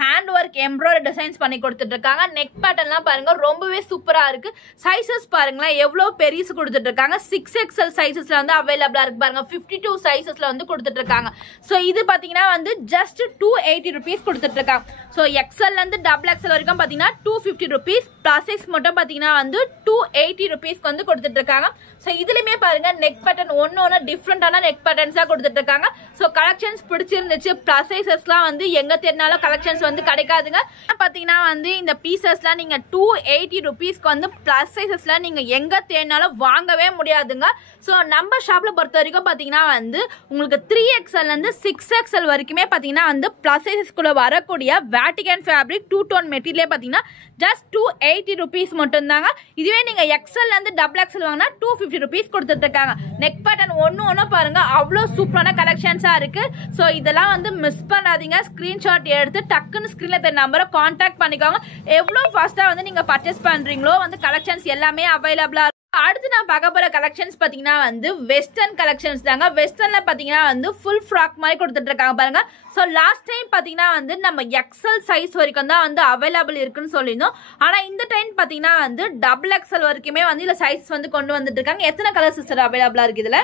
ஹேண்ட் ஒர்க் எம்ப்ராய்டரி டிசைன்ஸ் பண்ணி கொடுத்துட்டு இருக்காங்க. நெக் பேட்டர்ன்லாம் பாருங்க ரொம்பவே சூப்பரா இருக்கு. சைசஸ் பாருங்களேன் எவ்வளவு பெருசு கொடுத்துட்டு இருக்காங்க. 6XL சைசஸ்ல வந்து அவைலபிளா இருக்கு பாருங்க. 52 சைசஸ்ல வந்து கொடுத்துட்டு இருக்காங்க. ஸோ இது பாத்தீங்கன்னா வந்து ஜஸ்ட் 280 ருபீஸ் கொடுத்துட்டு இருக்காங்க. ஸோ XL இருந்து XXL வரைக்கும் பாத்தீங்கன்னா 250 ருபீஸ். பிளஸ் சைஸ் மட்டும் பாத்தீங்கன்னா வந்து 280 ருபீஸ்க்கு வந்து கொடுத்துட்டு இருக்காங்க. ஸோ இதுலயுமே பாருங்க நெக் பேட்டர்ன் ஒன்னு டிஃப்ரெண்டான நெக் பேட்டர்ன்ஸா கொடுத்துட்டு இருக்காங்க. ஸோ கலெக்ஷன்ஸ் பிடிச்சிருந்துச்சு. பிளஸ் சைசஸ்லாம் வந்து எங்க தேடினாலும் கலெக்ஷன்ஸ் வந்து கிடைக்காதுங்க. பாத்தீங்கன்னா வந்து இந்த பீசஸ்லாம் நீங்க 280 ருபீஸ்க்கு வந்து பிளஸ் சைசஸ்ல நீங்க எங்க தேடினாலும் வாங்கவே முடியாதுங்க. ஸோ நம்ம ஷாப்ல பொறுத்த வரைக்கும் பாத்தீங்கன்னா வந்து உங்களுக்கு 3XL இருந்து 6XL வரைக்குமே பாத்தீங்கன்னா வந்து பிளஸ் சைசஸ்குள்ள வரக்கூடிய வேட்டிகன் ஃபேப்ரிக் 2 டோன் மெட்டீரியல் பாத்தீங்கன்னா ஜஸ்ட் 280 ருபீஸ் மட்டும் தாங்க. இதுவே நீங்க XL இருந்து XXL வாங்கினா 250 ருபீஸ் கொடுத்துட்டு இருக்காங்க. நெக் பேட்டர்ன் ஒன்னு பாருங்க அவ்வளோ சூப்பரான கலெக்ஷன்ஸா இருக்கு. ஸோ இதெல்லாம் வந்து மிஸ் பண்ணாதீங்க. ஸ்கிரீன்ஷாட் எடுத்து டக்குன்னு ஸ்கிரீன்ல தெரிய நம்பரை கான்டாக்ட் பண்ணிக்கோங்க. எவ்வளோ ஃபாஸ்டா வந்து நீங்க பர்ச்சேஸ் பண்றீங்களோ வந்து கலெக்ஷன்ஸ் எல்லாமே அவைலபிளா. அடுத்து நான் பார்க்க போற கலெக்ஷன்ஸ் பாத்தீங்கன்னா வந்து வெஸ்டர்ன் கலெக்ஷன்ஸ் தாங்க. வெஸ்டர்ன்ல பாத்தீங்கன்னா வந்து ஃபுல் ஃப்ராக் மாதிரி கொடுத்துட்டு இருக்காங்க பாருங்க. ஸோ லாஸ்ட் டைம் பாத்தீங்கன்னா வந்து நம்ம XL சைஸ் வரைக்கும் தான் வந்து அவைலபிள் இருக்குன்னு சொல்லியிருந்தோம். ஆனா இந்த டைம் பாத்தீங்கன்னா வந்து XXL வரைக்குமே வந்து இதுல சைஸ் வந்து கொண்டு வந்துட்டு இருக்காங்க. எத்தனை கலர் சிஸ்டர் அவைலபிளா இருக்கு இதுல?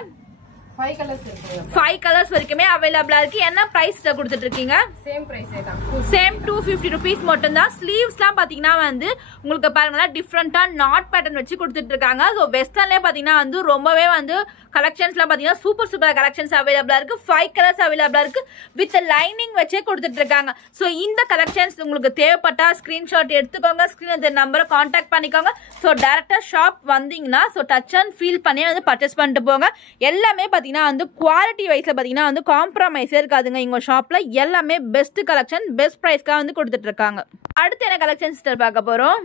5 கலர்ஸ் இருக்கு. 5 கலர்ஸ் வரைக்குமே அவைலபிளா இருக்கு. என்ன பிரைஸ்ல கொடுத்துட்டு இருக்கீங்க? சேம் பிரைஸே தான். சேம் 250 ருபீஸ் மட்டும் தான். ஸ்லீவ்ஸ்லாம் பாத்தீங்கன்னா வந்து உங்களுக்கு பாருங்களா டிஃப்ரெண்டா நாட் பேட்டர்ன் வச்சு கொடுத்துட்டு இருக்காங்க. ஸோ வெஸ்டர்ன்லேயே பாத்தீங்கன்னா வந்து ரொம்பவே வந்து கலெக்ஷன்ஸ்லாம் பாத்தீங்கன்னா சூப்பர் கலெக்ஷன்ஸ் அவைலபிளா இருக்கு. 5 கலர்ஸ் அவைலபிளா இருக்கு. வித் லைனிங் வச்சே கொடுத்துட்டு இருக்காங்க. ஸோ இந்த கலெக்ஷன்ஸ் உங்களுக்கு தேவைப்பட்டா ஸ்கிரீன்ஷாட் எடுத்துக்கோங்க. ஸ்கிரீன் நம்பரை கான்டாக்ட் பண்ணிக்கோங்க. ஸோ டேரக்டா ஷாப் வந்தீங்கன்னா ஸோ டச் அண்ட் ஃபீல் பண்ணி வந்து பர்ச்சேஸ் பண்ணிட்டு போங்க. எல்லாமே வந்து குவாலிட்டி வைஸ்ல பாத்தீங்கன்னா வந்து காம்ப்ரமைஸே இருக்காதுங்க. எங்க ஷாப்ல எல்லாமே பெஸ்ட் கலெக்ஷன் பெஸ்ட் பிரைஸ்க்கு வந்து கொடுத்துட்டு இருக்காங்க. அடுத்து என்ன கலெக்ஷன் சிஸ்டர் பார்க்க போறோம்?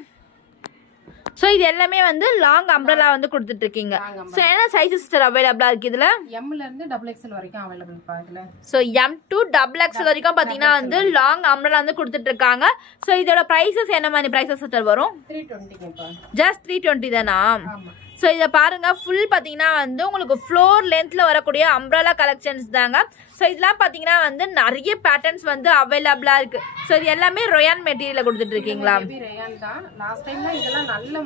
சோ இது எல்லாமே வந்து லாங் அம்ப்ரெல்லா வந்து கொடுத்துட்டு இருக்கீங்க. சோ என்ன சைஸ் சிஸ்டர் அவைலபிளா இருக்கு இதுல? M ல இருந்து XXL வரைக்கும் அவைலபிள் பா இதுல. சோ M to XXL வரைக்கும் பாத்தீங்கன்னா வந்து லாங் அம்ப்ரெல்லா வந்து கொடுத்துட்டு இருக்காங்க. சோ இதோட பிரைசஸ் என்ன மாதிரி பிரைசஸ் சிஸ்டர் வரும்? 320 பா. ஜஸ்ட் 320 தானா? ஆமா. ஸோ இதை பாருங்க ஃபுல் பார்த்தீங்கன்னா வந்து உங்களுக்கு ஃப்ளோர் லென்த்தில் வரக்கூடிய அம்ப்ரெல்லா கலெக்ஷன்ஸ் தாங்க. ஸோ இதெல்லாம் பார்த்தீங்கன்னா வந்து நிறைய பேட்டர்ன்ஸ் வந்து அவைலபிளாக இருக்கு. ஸோ இது எல்லாமே ரயான் மெட்டீரியல் கொடுத்துட்டு இருக்கீங்களா? ரயான் தான். லாஸ்ட் டைம்ல இதெல்லாம் நல்ல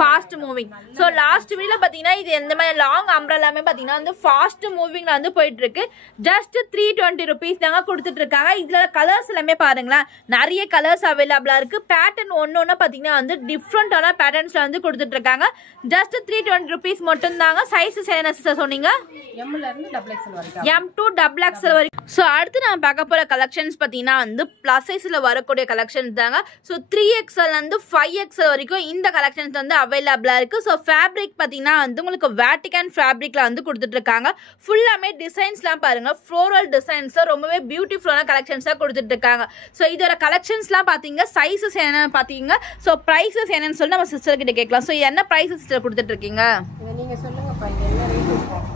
ஃபாஸ்ட் மூவிங். ஸோ லாஸ்ட் வீடியோல பார்த்தீங்கன்னா இது எந்த மாதிரி லாங் அம்ப்ரெல்லாமே பார்த்தீங்கன்னா வந்து ஃபாஸ்ட் மூவிங்ல வந்து போயிட்டு இருக்கு. ஜஸ்ட் 320 ருபீஸ் தாங்க கொடுத்துட்டு இருக்காங்க. இதுல கலர்ஸ் எல்லாமே பாருங்களேன் நிறைய கலர்ஸ் அவைலபிளா இருக்கு. பேட்டர்ன் ஒன்னு பார்த்தீங்கன்னா வந்து டிஃப்ரெண்டான பேட்டர்ன்ஸ்ல வந்து கொடுத்துட்டு இருக்காங்க. ஜஸ்ட் 320 ருபீஸ் மட்டும் தாங்க. சைஸஸ் என்ன சிஸ்டர் சொன்னீங்க? M ல இருந்து XXL வரைக்கும். M to XXL வரைக்கும். ஸோ அடுத்து நான் பார்க்க போகிற கலெக்ஷன்ஸ் பார்த்தீங்கன்னா வந்து ப்ளஸ் சைஸில் வரக்கூடிய கலெக்ஷன்ஸ் தாங்க. ஸோ 3XL 5XL வரைக்கும் இந்த கலெக்ஷன்ஸ் வந்து அவைலபிளாக இருக்குது. ஸோ ஃபேப்ரிக் பார்த்தீங்கன்னா வந்து உங்களுக்கு வேட்டிகன் ஃபேப்ரிக்கில் வந்து கொடுத்துட்ருக்காங்க. ஃபுல்லாமே டிசைன்ஸ்லாம் பாருங்கள், ஃப்ளோரல் டிசைன்ஸில் ரொம்பவே பியூட்டிஃபுல்லான கலெக்ஷன்ஸாக கொடுத்துட்ருக்காங்க. ஸோ இதோட கலெக்ஷன்ஸ்லாம் பார்த்தீங்க, சைஸஸ் என்னென்னு பார்த்தீங்க, ஸோ ப்ரைஸஸ் என்னென்னு சொல்லி நம்ம சிஸ்டர்கிட்ட கேட்கலாம். ஸோ என்ன ப்ரைஸஸ் சிஸ்டர் கொடுத்துட்ருக்கீங்க? நீங்கள் சொல்லுங்கப்பா, இது என்ன ரேட் இருக்கும்?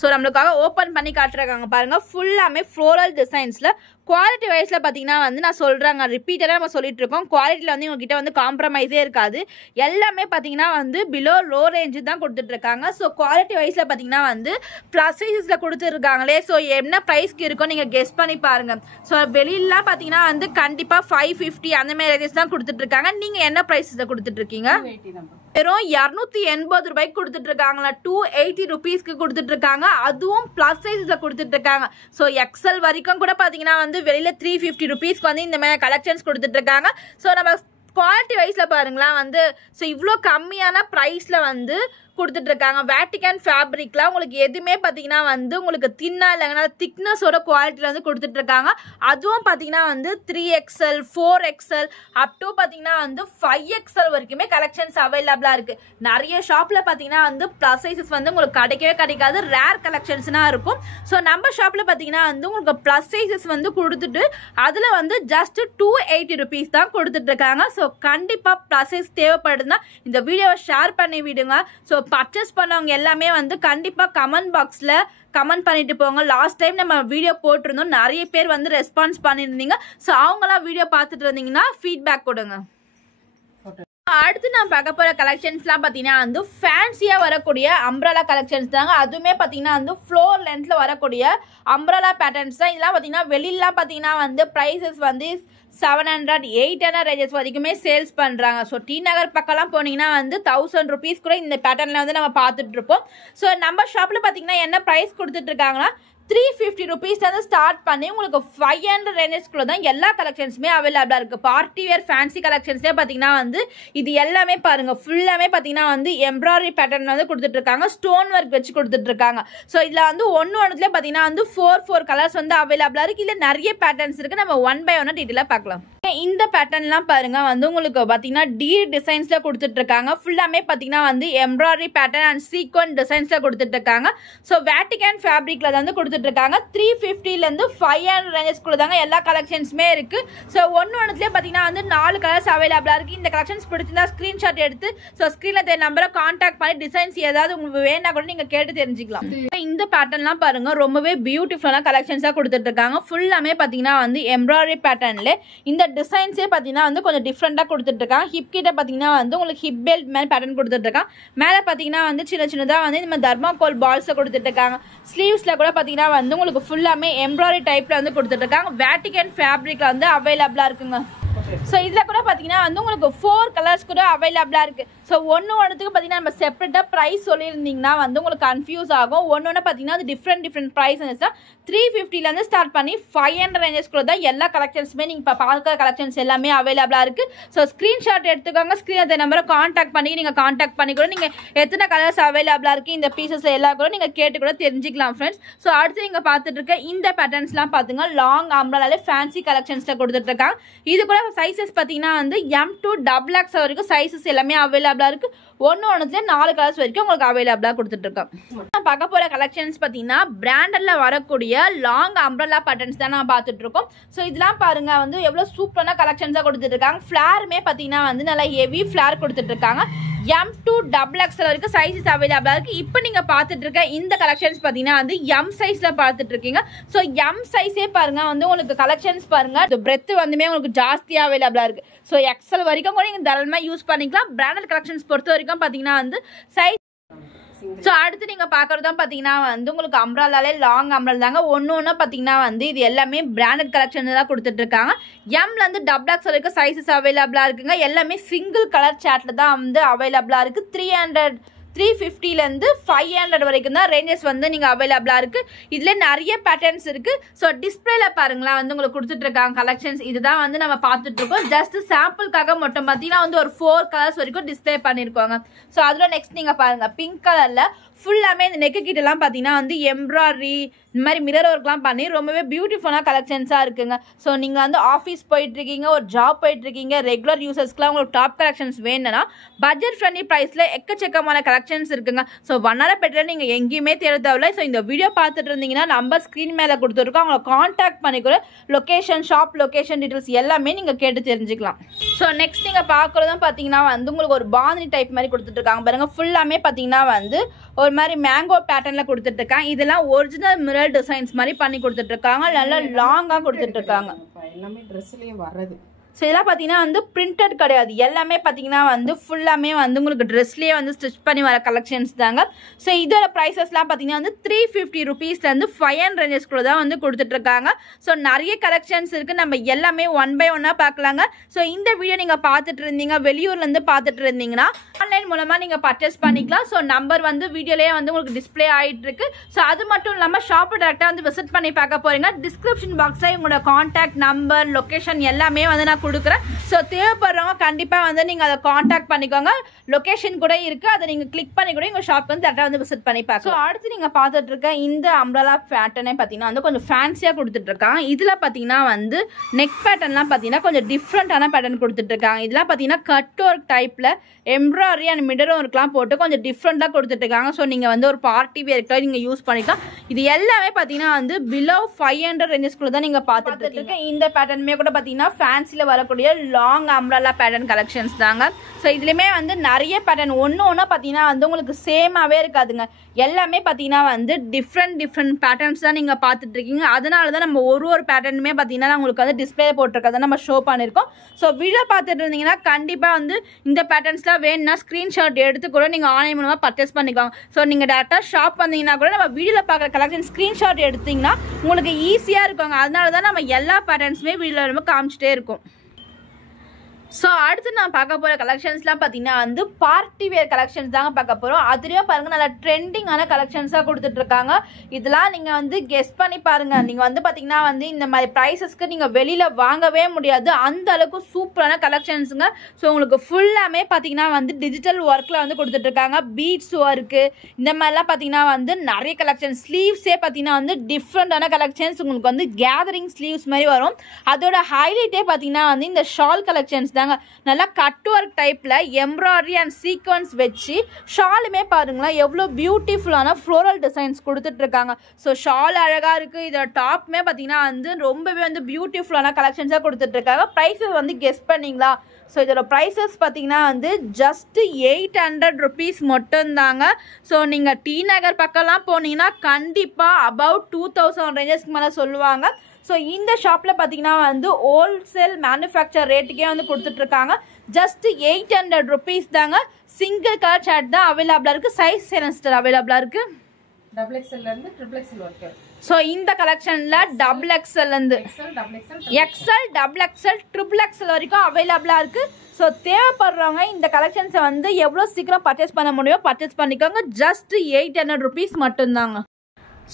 ஸோ நம்மளுக்காக ஓப்பன் பண்ணி காட்டுறாங்க பாருங்கள். ஃபுல்லாமே ஃப்ளோரல் டிசைன்ஸில் குவாலிட்டி வைஸில் பார்த்தீங்கன்னா வந்து நான் சொல்கிறாங்க, ரிப்பீட்டடாக நம்ம சொல்லிட்டு இருக்கோம், குவாலிட்டியில் வந்து உங்ககிட்ட வந்து காம்ப்ரமைஸே இருக்காது. எல்லாமே பார்த்தீங்கன்னா வந்து பிலோ லோ ரேஞ்சு தான் கொடுத்துட்ருக்காங்க. ஸோ குவாலிட்டி வைஸில் பார்த்தீங்கன்னா வந்து ப்ளஸ் சைஸஸில் கொடுத்துருக்காங்களே. ஸோ என்ன ப்ரைஸ்க்கு இருக்கோ நீங்கள் கெஸ் பண்ணி பாருங்கள். ஸோ வெளியிலாம் பார்த்தீங்கன்னா வந்து கண்டிப்பாக 550 அந்த மாதிரி ரேஞ்சஸ் தான் கொடுத்துட்ருக்காங்க. நீங்கள் என்ன ப்ரைஸில் கொடுத்துட்ருக்கீங்க? வெறும் 280 ரூபாய்க்கு கொடுத்துட்டு இருக்காங்களா, 280 ருபீஸ்க்கு கொடுத்துட்டு இருக்காங்க. அதுவும் பிளஸ் சைஸ்ல கொடுத்துட்டு இருக்காங்க. ஸோ எக்ஸல் வரைக்கும் கூட பாத்தீங்கன்னா வந்து வெளியில 350 ருபீஸ்க்கு வந்து இந்த மாதிரி கலெக்ஷன்ஸ் கொடுத்துட்டு இருக்காங்க. ஸோ நம்ம குவாலிட்டி வைஸ்ல பாருங்களேன் வந்து, ஸோ இவ்வளோ கம்மியான ப்ரைஸ்ல வந்து கொடுத்துட்டு இருக்காங்க. வேட்டிகன் ஃபேப்ரிக்லாம் உங்களுக்கு எதுவுமே பார்த்தீங்கன்னா வந்து உங்களுக்கு தின்னா இல்லைங்கன்னா திக்னஸோட குவாலிட்டியில் வந்து கொடுத்துட்டு இருக்காங்க. அதுவும் பார்த்தீங்கன்னா வந்து 3XL 4XL அப் டு பார்த்தீங்கன்னா வந்து 5XL வரைக்குமே கலெக்ஷன்ஸ் அவைலபிளாக இருக்குது. நிறைய ஷாப்பில் பார்த்தீங்கன்னா வந்து ப்ளஸ் சைஸஸ் வந்து உங்களுக்கு கிடைக்கவே கிடைக்காது, ரேர் கலெக்ஷன்ஸ்னால் இருக்கும். ஸோ நம்ம ஷாப்பில் பார்த்தீங்கன்னா வந்து உங்களுக்கு ப்ளஸ் சைஸஸ் வந்து கொடுத்துட்டு அதில் வந்து ஜஸ்ட் 280 ருபீஸ் தான் கொடுத்துட்டு இருக்காங்க. ஸோ கண்டிப்பாக ப்ளஸ் சைஸ் தேவைப்படுதுன்னா இந்த வீடியோவை ஷேர் பண்ணி விடுங்க. ஸோ பர்ச்சேஸ் பண்ணவங்க எல்லாமே வந்து கண்டிப்பாக கமெண்ட் பாக்ஸில் கமெண்ட் பண்ணிட்டு போங்க. லாஸ்ட் டைம் நம்ம வீடியோ போட்டிருந்தோம், நிறைய பேர் வந்து ரெஸ்பான்ஸ் பண்ணியிருந்தீங்க. ஸோ அவங்களாம் வீடியோ பார்த்துட்டு இருந்தீங்கன்னா ஃபீட்பேக் கொடுங்க. அடுத்து நான் பார்க்க போகிற கலெக்ஷன்ஸ்லாம் பார்த்தீங்கன்னா வந்து ஃபேன்சியாக வரக்கூடிய அம்ப்ரலா கலெக்ஷன்ஸ் தாங்க. அதுவுமே பார்த்தீங்கன்னா வந்து ஃப்ளோர் லென்த்தில் வரக்கூடிய அம்ப்ரலா பேட்டர்ன்ஸ் தான். இதெல்லாம் பார்த்தீங்கன்னா வெளியிலாம் பார்த்தீங்கன்னா வந்து ப்ரைஸஸ் வந்து 700 800 ரேஞ்சஸ் வரைக்குமே சேல்ஸ் பண்ணுறாங்க. ஸோ டி நகர் பக்கம்லாம் போனீங்கன்னா வந்து 1000 ருபீஸ் கூட இந்த பேட்டர்னில் வந்து நம்ம பார்த்துட்டு இருப்போம். ஸோ நம்ம ஷாப்பில் பார்த்தீங்கன்னா என்ன ப்ரைஸ் கொடுத்துட்ருக்காங்கன்னா 350 ருபீஸ்லேருந்து ஸ்டார்ட் பண்ணி உங்களுக்கு 500 ரேஞ்சஸ்குள்ளே தான் எல்லா கலெக்ஷன்ஸுமே அவைலபிளாக இருக்குது. பார்ட்டி வேர் ஃபேன்சி கலெக்ஷன்ஸே பார்த்தீங்கன்னா வந்து இது எல்லாமே பாருங்கள், ஃபுல்லாமே பார்த்தீங்கன்னா வந்து எம்ப்ராய்டரி பேட்டர்ன் வந்து கொடுத்துட்ருக்காங்க, ஸ்டோன் ஒர்க் வச்சு கொடுத்துட்ருக்காங்க. ஸோ இதில் வந்து ஒன்றுலேயே பார்த்தீங்கன்னா வந்து 4 கலர்ஸ் வந்து அவைலபிளாக இருக்குது. இதில் நிறைய பேட்டர்ன்ஸ் இருக்குது, நம்ம 1 by 1 டீட்டெயிலாக பார்க்கலாம். இந்த பேட்டர்ன்லாம் பாருங்க வந்து உங்களுக்கு பார்த்தீங்கன்னா டி டிசைன்ஸில் கொடுத்துட்ருக்காங்க. ஃபுல்லாமே பார்த்தீங்கன்னா வந்து எம்ப்ராய்டரி பேட்டர்ன் அண்ட் சீக்வன் டிசைன்ஸில் கொடுத்துட்ருக்காங்க. ஸோ வேட்டிகன் ஃபேப்ரிக்கில் வந்து கொடுத்துட்ருக்காங்க. 350லேருந்து 500 ரேஞ்சஸ்குள்ள தாங்க எல்லா கலெக்ஷன்ஸுமே இருக்குது. ஸோ ஒன்றுலேயே பார்த்தீங்கன்னா வந்து 4 கலர்ஸ் அவைலபிளாக இருக்குது. இந்த கலெக்ஷன்ஸ் பிடிச்சிருந்தா ஸ்க்ரீன்ஷாட் எடுத்து ஸோ ஸ்க்ரீனில் தெரிய நம்பரை கான்டாக்ட் பண்ணி டிசைன்ஸ் ஏதாவது உங்களுக்கு வேணா கூட நீங்கள் கேட்டு தெரிஞ்சுக்கலாம். இந்த பேட்டர்ன்லாம் பாருங்க, ரொம்பவே பியூட்டிஃபுல்லான கலெக்ஷன்ஸாக கொடுத்துட்ருக்காங்க. ஃபுல்லாமே பார்த்தீங்கன்னா வந்து எம்ப்ராய்டரி பேட்டர்னில் இந்த டிசைன்ஸே பார்த்தீங்கன்னா வந்து கொஞ்சம் டிஃப்ரெண்ட்டாக கொடுத்துட்ருக்காங்க. ஹிப் கிட்ட பார்த்தீங்கன்னா வந்து உங்களுக்கு ஹிப் பெல்ட் மேலே பேட்டர்ன் கொடுத்துட்ருக்காங்க. மேலே பார்த்தீங்கன்னா வந்து சின்னதாக வந்து இந்த மாதிரி தர்மாகோல் பால்ஸை கொடுத்துட்ருக்காங்க. ஸ்லீவ்ஸில் கூட பார்த்தீங்கன்னா வந்து உங்களுக்கு ஃபுல்லாமே எம்ப்ராய்டரி டைப்பில் வந்து கொடுத்துட்ருக்காங்க. வேட்டிகன் ஃபேப்ரிக்கில் வந்து அவைலபிளாக இருக்குங்க. ஸோ இதில் கூட பார்த்தீங்கன்னா வந்து உங்களுக்கு 4 கலர்ஸ் கூட அவைலபிளாக இருக்குது. ஸோ ஒன்றுத்துக்கு பார்த்தீங்கன்னா நம்ம செப்பரேட்டாக ப்ரைஸ் சொல்லியிருந்தீங்கன்னா வந்து உங்களுக்கு கன்ஃபியூஸ் ஆகும். ஒன்று பார்த்தீங்கன்னா அது டிஃப்ரெண்ட் ப்ரைஸ் இருந்துச்சுன்னா 350லேருந்து ஸ்டார்ட் பண்ணி 500 ரேஞ்சஸ்குள்ள தான் எல்லா கலெக்ஷன்ஸுமே நீங்கள் இப்போ பார்க்குற கலெக்ஷன்ஸ் எல்லாமே அவைலபிளாக இருக்குது. ஸோ ஸ்க்ரீன்ஷாட் எடுத்துக்கோங்க, ஸ்க்ரீன் அந்த நம்பரை கான்டாக்ட் பண்ணி நீங்கள் கான்டாக்ட் பண்ணி கூட நீங்கள் எத்தனை கலர்ஸ் அவைலபிளாக இருக்குது இந்த பீசஸ் எல்லாம் கூட நீங்கள் கேட்டு கூட தெரிஞ்சுக்கலாம் ஃப்ரெண்ட்ஸ். ஸோ அடுத்து நீங்கள் பார்த்துட்டு இருக்க இந்த பேட்டர்ன்ஸ்லாம் பார்த்துங்க, லாங் அம்ப்ரெல்லாலே ஃபேன்சி கலெக்ஷன்ஸில் கொடுத்துட்ருக்காங்க. இது கூட சைஸஸ் பார்த்தீங்கன்னா வந்து M to XXL வரைக்கும் சைஸஸ் எல்லாமே அவைலபிளாக இருக்குது. ஒன்றுலேயே 4 கலர்ஸ் வரைக்கும் உங்களுக்கு அவைலபிளாக கொடுத்துட்ருக்கோம். நான் பார்க்க போகிற கலெக்ஷன்ஸ் பார்த்தீங்கன்னா பிராண்டடில் வரக்கூடிய லாங் அம்ப்ரெல்லா பேட்டர்ன்ஸ் தான் நான் பார்த்துட்ருக்கோம். ஸோ இதெல்லாம் பாருங்கள் வந்து எவ்வளோ சூப்பரான கலெக்ஷன்ஸாக கொடுத்துட்ருக்காங்க. ஃப்ளாருமே பார்த்தீங்கன்னா வந்து நல்லா ஹெவி ஃப்ளார் கொடுத்துட்ருக்காங்க. M to XXL வரைக்கும் சைஸஸ் அவைலபிளாக இருக்குது. இப்போ நீங்கள் பார்த்துட்டு இருக்க இந்த கலெக்ஷன்ஸ் பார்த்தீங்கன்னா வந்து M சைஸில் பார்த்துட்டு இருக்கீங்க. ஸோ M சைஸே பாருங்கள் வந்து உங்களுக்கு கலெக்ஷன்ஸ் பாருங்கள், பிரெத் வந்துமே உங்களுக்கு ஜாஸ்தியாக அவைலபிளாக இருக்குது. ஸோ XL வரைக்கும் கூட நீங்கள் தாராளமாக யூஸ் பண்ணிக்கலாம். பிராண்டட் கலெக்ஷன்ஸ் பொறுத்த வரைக்கும் பார்த்தீங்கன்னா வந்து சைஸ். ஸோ அடுத்து நீங்கள் பார்க்குறது தான் பார்த்தீங்கன்னா வந்து உங்களுக்கு அம்ப்ரெல்லாலே லாங் அம்ப்ரெல்லா தாங்க. ஒன்று பார்த்தீங்கன்னா வந்து இது எல்லாமே பிராண்டட் கலெக்ஷன் தான் கொடுத்துட்ருக்காங்க. Mலேருந்து XXL வரைக்கும் சைஸஸ் அவைலபிளாக இருக்குங்க. எல்லாமே சிங்கிள் கலர் சாட்டில் தான் வந்து அவைலபிளாக இருக்குது. 350 500 வரைக்கும் தான் ரேஞ்சஸ் வந்து நீங்க அவைலபிளா இருக்கு. இதுல நிறைய பேட்டர்ன்ஸ் இருக்கு. ஸோ டிஸ்பிளேல பாருங்களேன் வந்து உங்களுக்கு கொடுத்துட்டு இருக்காங்க கலெக்ஷன்ஸ். இதுதான் வந்து நம்ம பார்த்துட்டு இருக்கோம். ஜஸ்ட் சாம்பிளுக்காக மட்டும் பார்த்தீங்கன்னா வந்து ஒரு 4 கலர்ஸ் வரைக்கும் டிஸ்பிளே பண்ணிருக்காங்க. ஸோ அதுல நெக்ஸ்ட் நீங்க பாருங்க பிங்க் கலர்ல ஃபுல்லாமே இந்த நெக்கு கிட்ட எல்லாம் பார்த்தீங்கன்னா வந்து எம்ப்ராய்டரி இந்த மாதிரி மிரர் ஒர்க்லாம் பண்ணி ரொம்பவே பியூட்டிஃபுல்லான கலெக்ஷன்ஸாக இருக்குங்க. ஸோ நீங்கள் வந்து ஆஃபீஸ் போயிட்டு இருக்கீங்க, ஒரு ஜாப் போயிட்டு இருக்கீங்க, ரெகுலர் யூசர்ஸ்க்குலாம் உங்களுக்கு டாப் கலெக்ஷன்ஸ் வேணும்னா பட்ஜெட் ஃப்ரெண்ட்லி ப்ரைஸில் எக்கச்சக்கமான கலெக்ஷன்ஸ் இருக்குங்க. ஸோ வண்ணாரப்பேட்டையில் நீங்கள் எங்கேயுமே தேட தேவையில்லை. ஸோ இந்த வீடியோ பார்த்துட்டு இருந்தீங்கன்னா நம்பர் ஸ்க்ரீன் மேலே கொடுத்துருக்கோம், அவங்களை காண்டாக்ட் பண்ணிக்கூட லொக்கேஷன் ஷாப் லொக்கேஷன் டீட்டெயில்ஸ் எல்லாமே நீங்கள் கேட்டு தெரிஞ்சுக்கலாம். ஸோ நெக்ஸ்ட் நீங்கள் பார்க்குறதும் பார்த்தீங்கன்னா வந்து உங்களுக்கு ஒரு பாந்தினி டைப் மாதிரி கொடுத்துட்ருக்காங்க பாருங்கள். ஃபுல்லாமே பார்த்தீங்கன்னா வந்து ஒரு மாதிரி மேங்கோ பேட்டர்னில் கொடுத்துட்ருக்காங்க. இதெல்லாம் ஒரிஜினல் மிரர் டிசைன்ஸ் மாதிரி பண்ணி கொடுத்துட்ருக்காங்க. நல்லா லாங்காக கொடுத்துட்ருக்காங்க. எல்லாமே ட்ரெஸ்லேயும் வர்றது. ஸோ இதெல்லாம் பார்த்தீங்கன்னா வந்து பிரிண்டட் கிடையாது, எல்லாமே பார்த்தீங்கன்னா வந்து ஃபுல்லாமே வந்து உங்களுக்கு ட்ரெஸ்லேயே வந்து ஸ்டிச் பண்ணி வர கலெக்ஷன்ஸ் தாங்க. ஸோ இதோட ப்ரைஸஸ்லாம் பார்த்தீங்கன்னா வந்து 350 rupeesலேருந்து 500 rangesக்குள்ள தான் வந்து கொடுத்துட்ருக்காங்க. ஸோ நிறைய கலெக்ஷன்ஸ் இருக்குது, நம்ம எல்லாமே 1 by 1 பார்க்கலாங்க. ஸோ இந்த வீடியோ நீங்கள் பார்த்துட்டு இருந்தீங்க, வெளியூர்லேருந்து பார்த்துட்டு இருந்தீங்கன்னா ஆன்லைன் மூலமாக நீங்கள் பர்ச்சேஸ் பண்ணிக்கலாம். ஸோ நம்பர் வந்து வீடியோலேயே வந்து உங்களுக்கு டிஸ்பிளே ஆகிட்டு இருக்கு. ஸோ அது மட்டும் இல்லாமல் ஷாப்பை டேரெக்டாக வந்து விசிட் பண்ணி பார்க்க போகிறீங்க. டிஸ்கிரிப்ஷன் பாக்ஸில் உங்களோட கான்டாக்ட் நம்பர் லொக்கேஷன் எல்லாமே வந்து நான் கொடுக்குறேன். ஸோ தேவைப்படுறவங்க கண்டிப்பாக வந்து நீங்கள் அதை காண்டாக்ட் பண்ணிக்கோங்க. லொக்கேஷன் கூட இருக்குது, அதை நீங்கள் கிளிக் பண்ணி கூட எங்கள் ஷாப் வந்து டேரெக்டாக வந்து விசிட் பண்ணி பார்க்கலாம். ஸோ அடுத்து நீங்கள் பார்த்துட்டு இருக்க இந்த அம்ப்ரெல்லா பேட்டர்னே பார்த்தீங்கன்னா வந்து கொஞ்சம் ஃபேன்சியாக கொடுத்துட்ருக்காங்க. இதில் பார்த்தீங்கன்னா வந்து நெக் பேட்டர்ன்லாம் பார்த்தீங்கன்னா கொஞ்சம் டிஃப்ரெண்ட்டான பேட்டர்ன் கொடுத்துட்ருக்காங்க. இதெல்லாம் பார்த்தீங்கன்னா கட் ஒர்க் டைப்பில் எம்ப்ராய்டரி அண்ட் மிடர் ஒர்க்லாம் போட்டு கொஞ்சம் டிஃப்ரெண்ட்டாக கொடுத்துட்ருக்காங்க. ஸோ நீங்கள் வந்து ஒரு பார்ட்டி வேர்க்காக நீங்கள் யூஸ் பண்ணிக்கலாம். இது எல்லாமே பார்த்தீங்கன்னா வந்து பிலோ 500 rangesக்குள்ள தான் நீங்கள் பார்த்துட்டு இருக்கீங்க. இந்த பேட்டர்னுமே கூட பார்த்தீங்கன்னா ஃபேன்சியில் வரக்கூடிய லாங் அம்ப்ரெல்லா பேட்டர்ன் கலெக்ஷன்ஸ் தாங்க. ஸோ இதுலேயுமே வந்து நிறைய பேட்டர்ன் ஒன்று பார்த்தீங்கன்னா வந்து உங்களுக்கு சேமாகவே இருக்காதுங்க. எல்லாமே பார்த்தீங்கன்னா வந்து டிஃப்ரெண்ட் பேட்டர்ன்ஸ் தான் நீங்கள் பார்த்துட்டு இருக்கீங்க. அதனால தான் நம்ம ஒரு பேட்டர்னுமே பார்த்தீங்கன்னா உங்களுக்கு வந்து டிஸ்பிளே போட்டிருக்கதை நம்ம ஷோ பண்ணியிருக்கோம். ஸோ வீடியோ பார்த்துட்டு இருந்தீங்கன்னா கண்டிப்பாக வந்து இந்த பேட்டர்ன்ஸ்லாம் வேணும்னா ஸ்க்ரீன்ஷாட் எடுத்து கூட நீங்கள் ஆன்லைன் மூலமாக பர்ச்சேஸ் பண்ணிக்கோங்க. ஸோ நீங்கள் டேரெக்டாக ஷாப் வந்தீங்கன்னா கூட நம்ம வீடியோவில் பார்க்குற கலெக்ஷன் ஸ்க்ரீன்ஷாட் எடுத்தீங்கன்னா உங்களுக்கு ஈஸியாக இருக்குங்க. அதனால தான் நம்ம எல்லா பேட்டர்ன்ஸுமே வீடியோவில் நம்ம காமிச்சிட்டே இருக்கோம். ஸோ அடுத்து நான் பார்க்க போகிற கலெக்ஷன்ஸ்லாம் பார்த்தீங்கன்னா வந்து பார்ட்டி வேர் கலெக்ஷன்ஸ் தாங்க பார்க்க போகிறோம். அதுலேயும் பாருங்கள் நல்லா ட்ரெண்டிங்கான கலெக்ஷன்ஸாக கொடுத்துட்ருக்காங்க. இதெல்லாம் நீங்கள் வந்து கெஸ் பண்ணி பாருங்கள். நீங்கள் வந்து பார்த்தீங்கன்னா வந்து இந்த மாதிரி ப்ரைஸஸ்க்கு நீங்கள் வெளியில் வாங்கவே முடியாது, அந்த அளவுக்கு சூப்பரான கலெக்ஷன்ஸுங்க. ஸோ உங்களுக்கு ஃபுல்லாமே பார்த்தீங்கன்னா வந்து டிஜிட்டல் ஒர்க்கில் வந்து கொடுத்துட்ருக்காங்க. பீட்ஸ் ஒர்க்கு இந்த மாதிரிலாம் பார்த்தீங்கன்னா வந்து நிறைய கலெக்ஷன்ஸ். ஸ்லீவ்ஸே பார்த்தீங்கன்னா வந்து டிஃப்ரெண்ட்டான கலெக்ஷன்ஸ் உங்களுக்கு வந்து கேதரிங் ஸ்லீவ்ஸ் மாதிரி வரும். அதோட ஹைலைட்டே பார்த்தீங்கன்னா வந்து இந்த ஷால் கலெக்ஷன்ஸ் தாங்க. நல்லா கட் ஒர்க் டைப்ல எம்ப்ராய்டரி அண்ட் சீக்வன்ஸ் வச்சு ஷாலுமே பாருங்களேன் எவ்வளோ பியூட்டிஃபுல்லான ஃப்ளோரல் டிசைன்ஸ் கொடுத்துட்டு இருக்காங்க. ஸோ ஷால் அழகா இருக்கு. இதோட டாப்மே பார்த்தீங்கன்னா வந்து ரொம்பவே வந்து பியூட்டிஃபுல்லான கலெக்ஷன்ஸாக கொடுத்துட்டு இருக்காங்க. ப்ரைஸஸ் வந்து கெஸ் பண்ணீங்களா? ஸோ இதோட ப்ரைஸஸ் பார்த்தீங்கன்னா வந்து ஜஸ்ட் 800 rupees மட்டும்தாங்க. ஸோ நீங்கள் டி நகர் பக்கம்லாம் போனீங்கன்னா கண்டிப்பாக அபவுட் 2000 rangesக்கு மேலே சொல்லுவாங்க. ஸோ இந்த ஷாப்பில் பார்த்தீங்கன்னா வந்து ஹோல்சேல் மேனுஃபேக்சர் ரேட்டுக்கே வந்து கொடுத்துட்ருக்காங்க. ஜஸ்ட் 800 rupees தாங்க. சிங்கிள் கலர் ஷர்ட் தான் அவைலபிளாக இருக்குது. சைஸ் சென்ஸ்டர் அவைலபிளாக இருக்குது. XXL XXL வரைக்கும். ஸோ இந்த கலெக்ஷனில் XXL XXL XXL வரைக்கும் அவைலபிளாக இருக்குது. ஸோ தேவைப்படுறவங்க இந்த கலெக்ஷன்ஸை வந்து எவ்வளோ சீக்கிரம் பர்ச்சேஸ் பண்ண முடியும் பர்ச்சேஸ் பண்ணிக்கோங்க. ஜஸ்ட் 800 rupees மட்டும்தாங்க.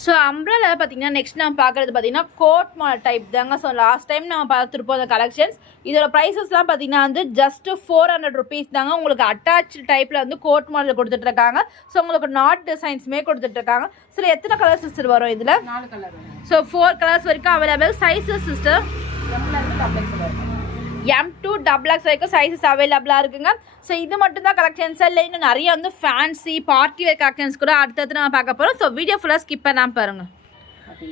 ஸோ அம்ப்ரெல்லா பார்த்தீங்கன்னா நெக்ஸ்ட் நம்ம பார்க்குறது பார்த்தீங்கன்னா கோட் மாடல் டைப் தாங்க. ஸோ லாஸ்ட் டைம் நம்ம பார்த்துருப்போம் அந்த கலெக்ஷன்ஸ். இதோட ப்ரைஸஸ்லாம் பார்த்தீங்கன்னா வந்து ஜஸ்ட் 400 rupees தாங்க. உங்களுக்கு அட்டாச் டைப்பில் வந்து கோட் மாடல் கொடுத்துட்ருக்காங்க. ஸோ உங்களுக்கு நாட் டிசைன்ஸுமே கொடுத்துட்ருக்காங்க. ஸோ எத்தனை கலர் சிஸ்டர் வரும் இதில்? 4 கலர். ஸோ 4 கலர்ஸ் வரைக்கும் available. Sizes sister M2 XX வரைக்கும் சைஸஸ் அவைலபிளாக இருக்குங்க. ஸோ இது மட்டும் தான் கலெக்ஷன்ஸ் இல்லை, இன்னும் நிறைய வந்து ஃபேன்சி பார்ட்டி வேர் கலெக்ஷன்ஸ் கூட அடுத்தடுத்து நம்ம பார்க்க போகிறோம். ஸோ வீடியோ ஃபுல்லாக ஸ்கிப் பண்ணாமல் பாருங்கள்.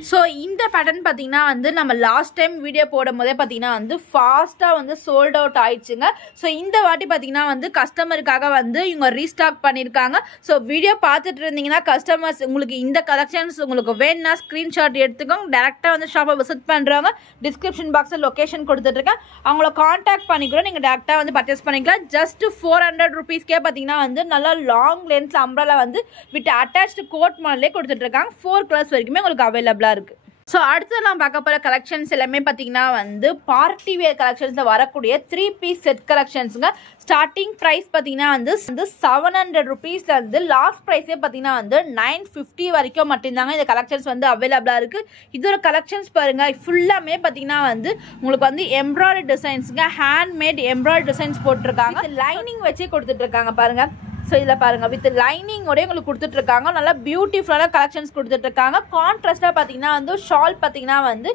ஸோ இந்த பேட்டர்ன் பார்த்தீங்கன்னா வந்து நம்ம லாஸ்ட் டைம் வீடியோ போடும் போதே பார்த்தீங்கன்னா வந்து ஃபாஸ்ட்டாக வந்து சோல்ட் அவுட் ஆயிடுச்சுங்க. ஸோ இந்த வாட்டி பார்த்தீங்கன்னா வந்து கஸ்டமருக்காக வந்து இவங்க ரீஸ்டாக் பண்ணியிருக்காங்க. ஸோ வீடியோ பார்த்துட்டு இருந்தீங்கன்னா கஸ்டமர்ஸ் உங்களுக்கு இந்த கலெக்ஷன்ஸ் உங்களுக்கு வேணும்னா ஸ்க்ரீன்ஷாட் எடுத்துக்கோங்க. டேரெக்டாக வந்து ஷாப்பை விசிட் பண்ணுறவங்க டிஸ்கிரிப்ஷன் பாக்ஸில் லொக்கேஷன் கொடுத்துட்ருக்கேன், அவங்கள காண்டாக்ட் பண்ணி கூட நீங்கள் டேரெக்டாக வந்து பர்ச்சேஸ் பண்ணிக்கலாம். ஜஸ்ட் 400 rupeesக்கே பார்த்தீங்கன்னா வந்து நல்லா லாங் லென்ஸ் அம்ப்ரெல்லா வந்து வித் அட்டாச்டு கோட் மாடலே கொடுத்துட்ருக்காங்க. 4 கலர்ஸ் வரைக்குமே உங்களுக்கு அவைலபிளாக இருக்கு. ஸோ அடுத்து நான் பார்க்க போகிற கலெக்ஷன்ஸ் எல்லாமே பார்த்தீங்கன்னா வந்து பார்ட்டி வேர் கலெக்ஷன்ஸில் வரக்கூடிய 3 பீஸ் செட் கலெக்ஷன்ஸுங்க. ஸ்டார்டிங் ப்ரைஸ் பார்த்தீங்கன்னா வந்து 700 ருபீஸில் வந்து லாஸ்ட் ப்ரைஸே பார்த்தீங்கன்னா வந்து 950 வரைக்கும் மட்டும்தாங்க இந்த கலெக்ஷன்ஸ் வந்து அவைலபிளாக இருக்குது. இதோட கலெக்ஷன்ஸ் பாருங்கள், ஃபுல்லாமே பார்த்தீங்கன்னா வந்து உங்களுக்கு வந்து எம்ப்ராய்டரி டிசைன்ஸுங்க, ஹேண்ட்மேட் எம்ப்ராய்டரி டிசைன்ஸ் போட்டிருக்காங்க. லைனிங் வச்சே கொடுத்துட்ருக்காங்க பாருங்கள். ஸோ இதில் பாருங்கள், வித் லைனிங்கோடய உங்களுக்கு கொடுத்துட்ருக்காங்க. நல்லா பியூட்டிஃபுல்லான கலெக்ஷன்ஸ் கொடுத்துட்ருக்காங்க. கான்ட்ராஸ்ட்டாக பார்த்தீங்கன்னா வந்து ஷால் பார்த்தீங்கன்னா வந்து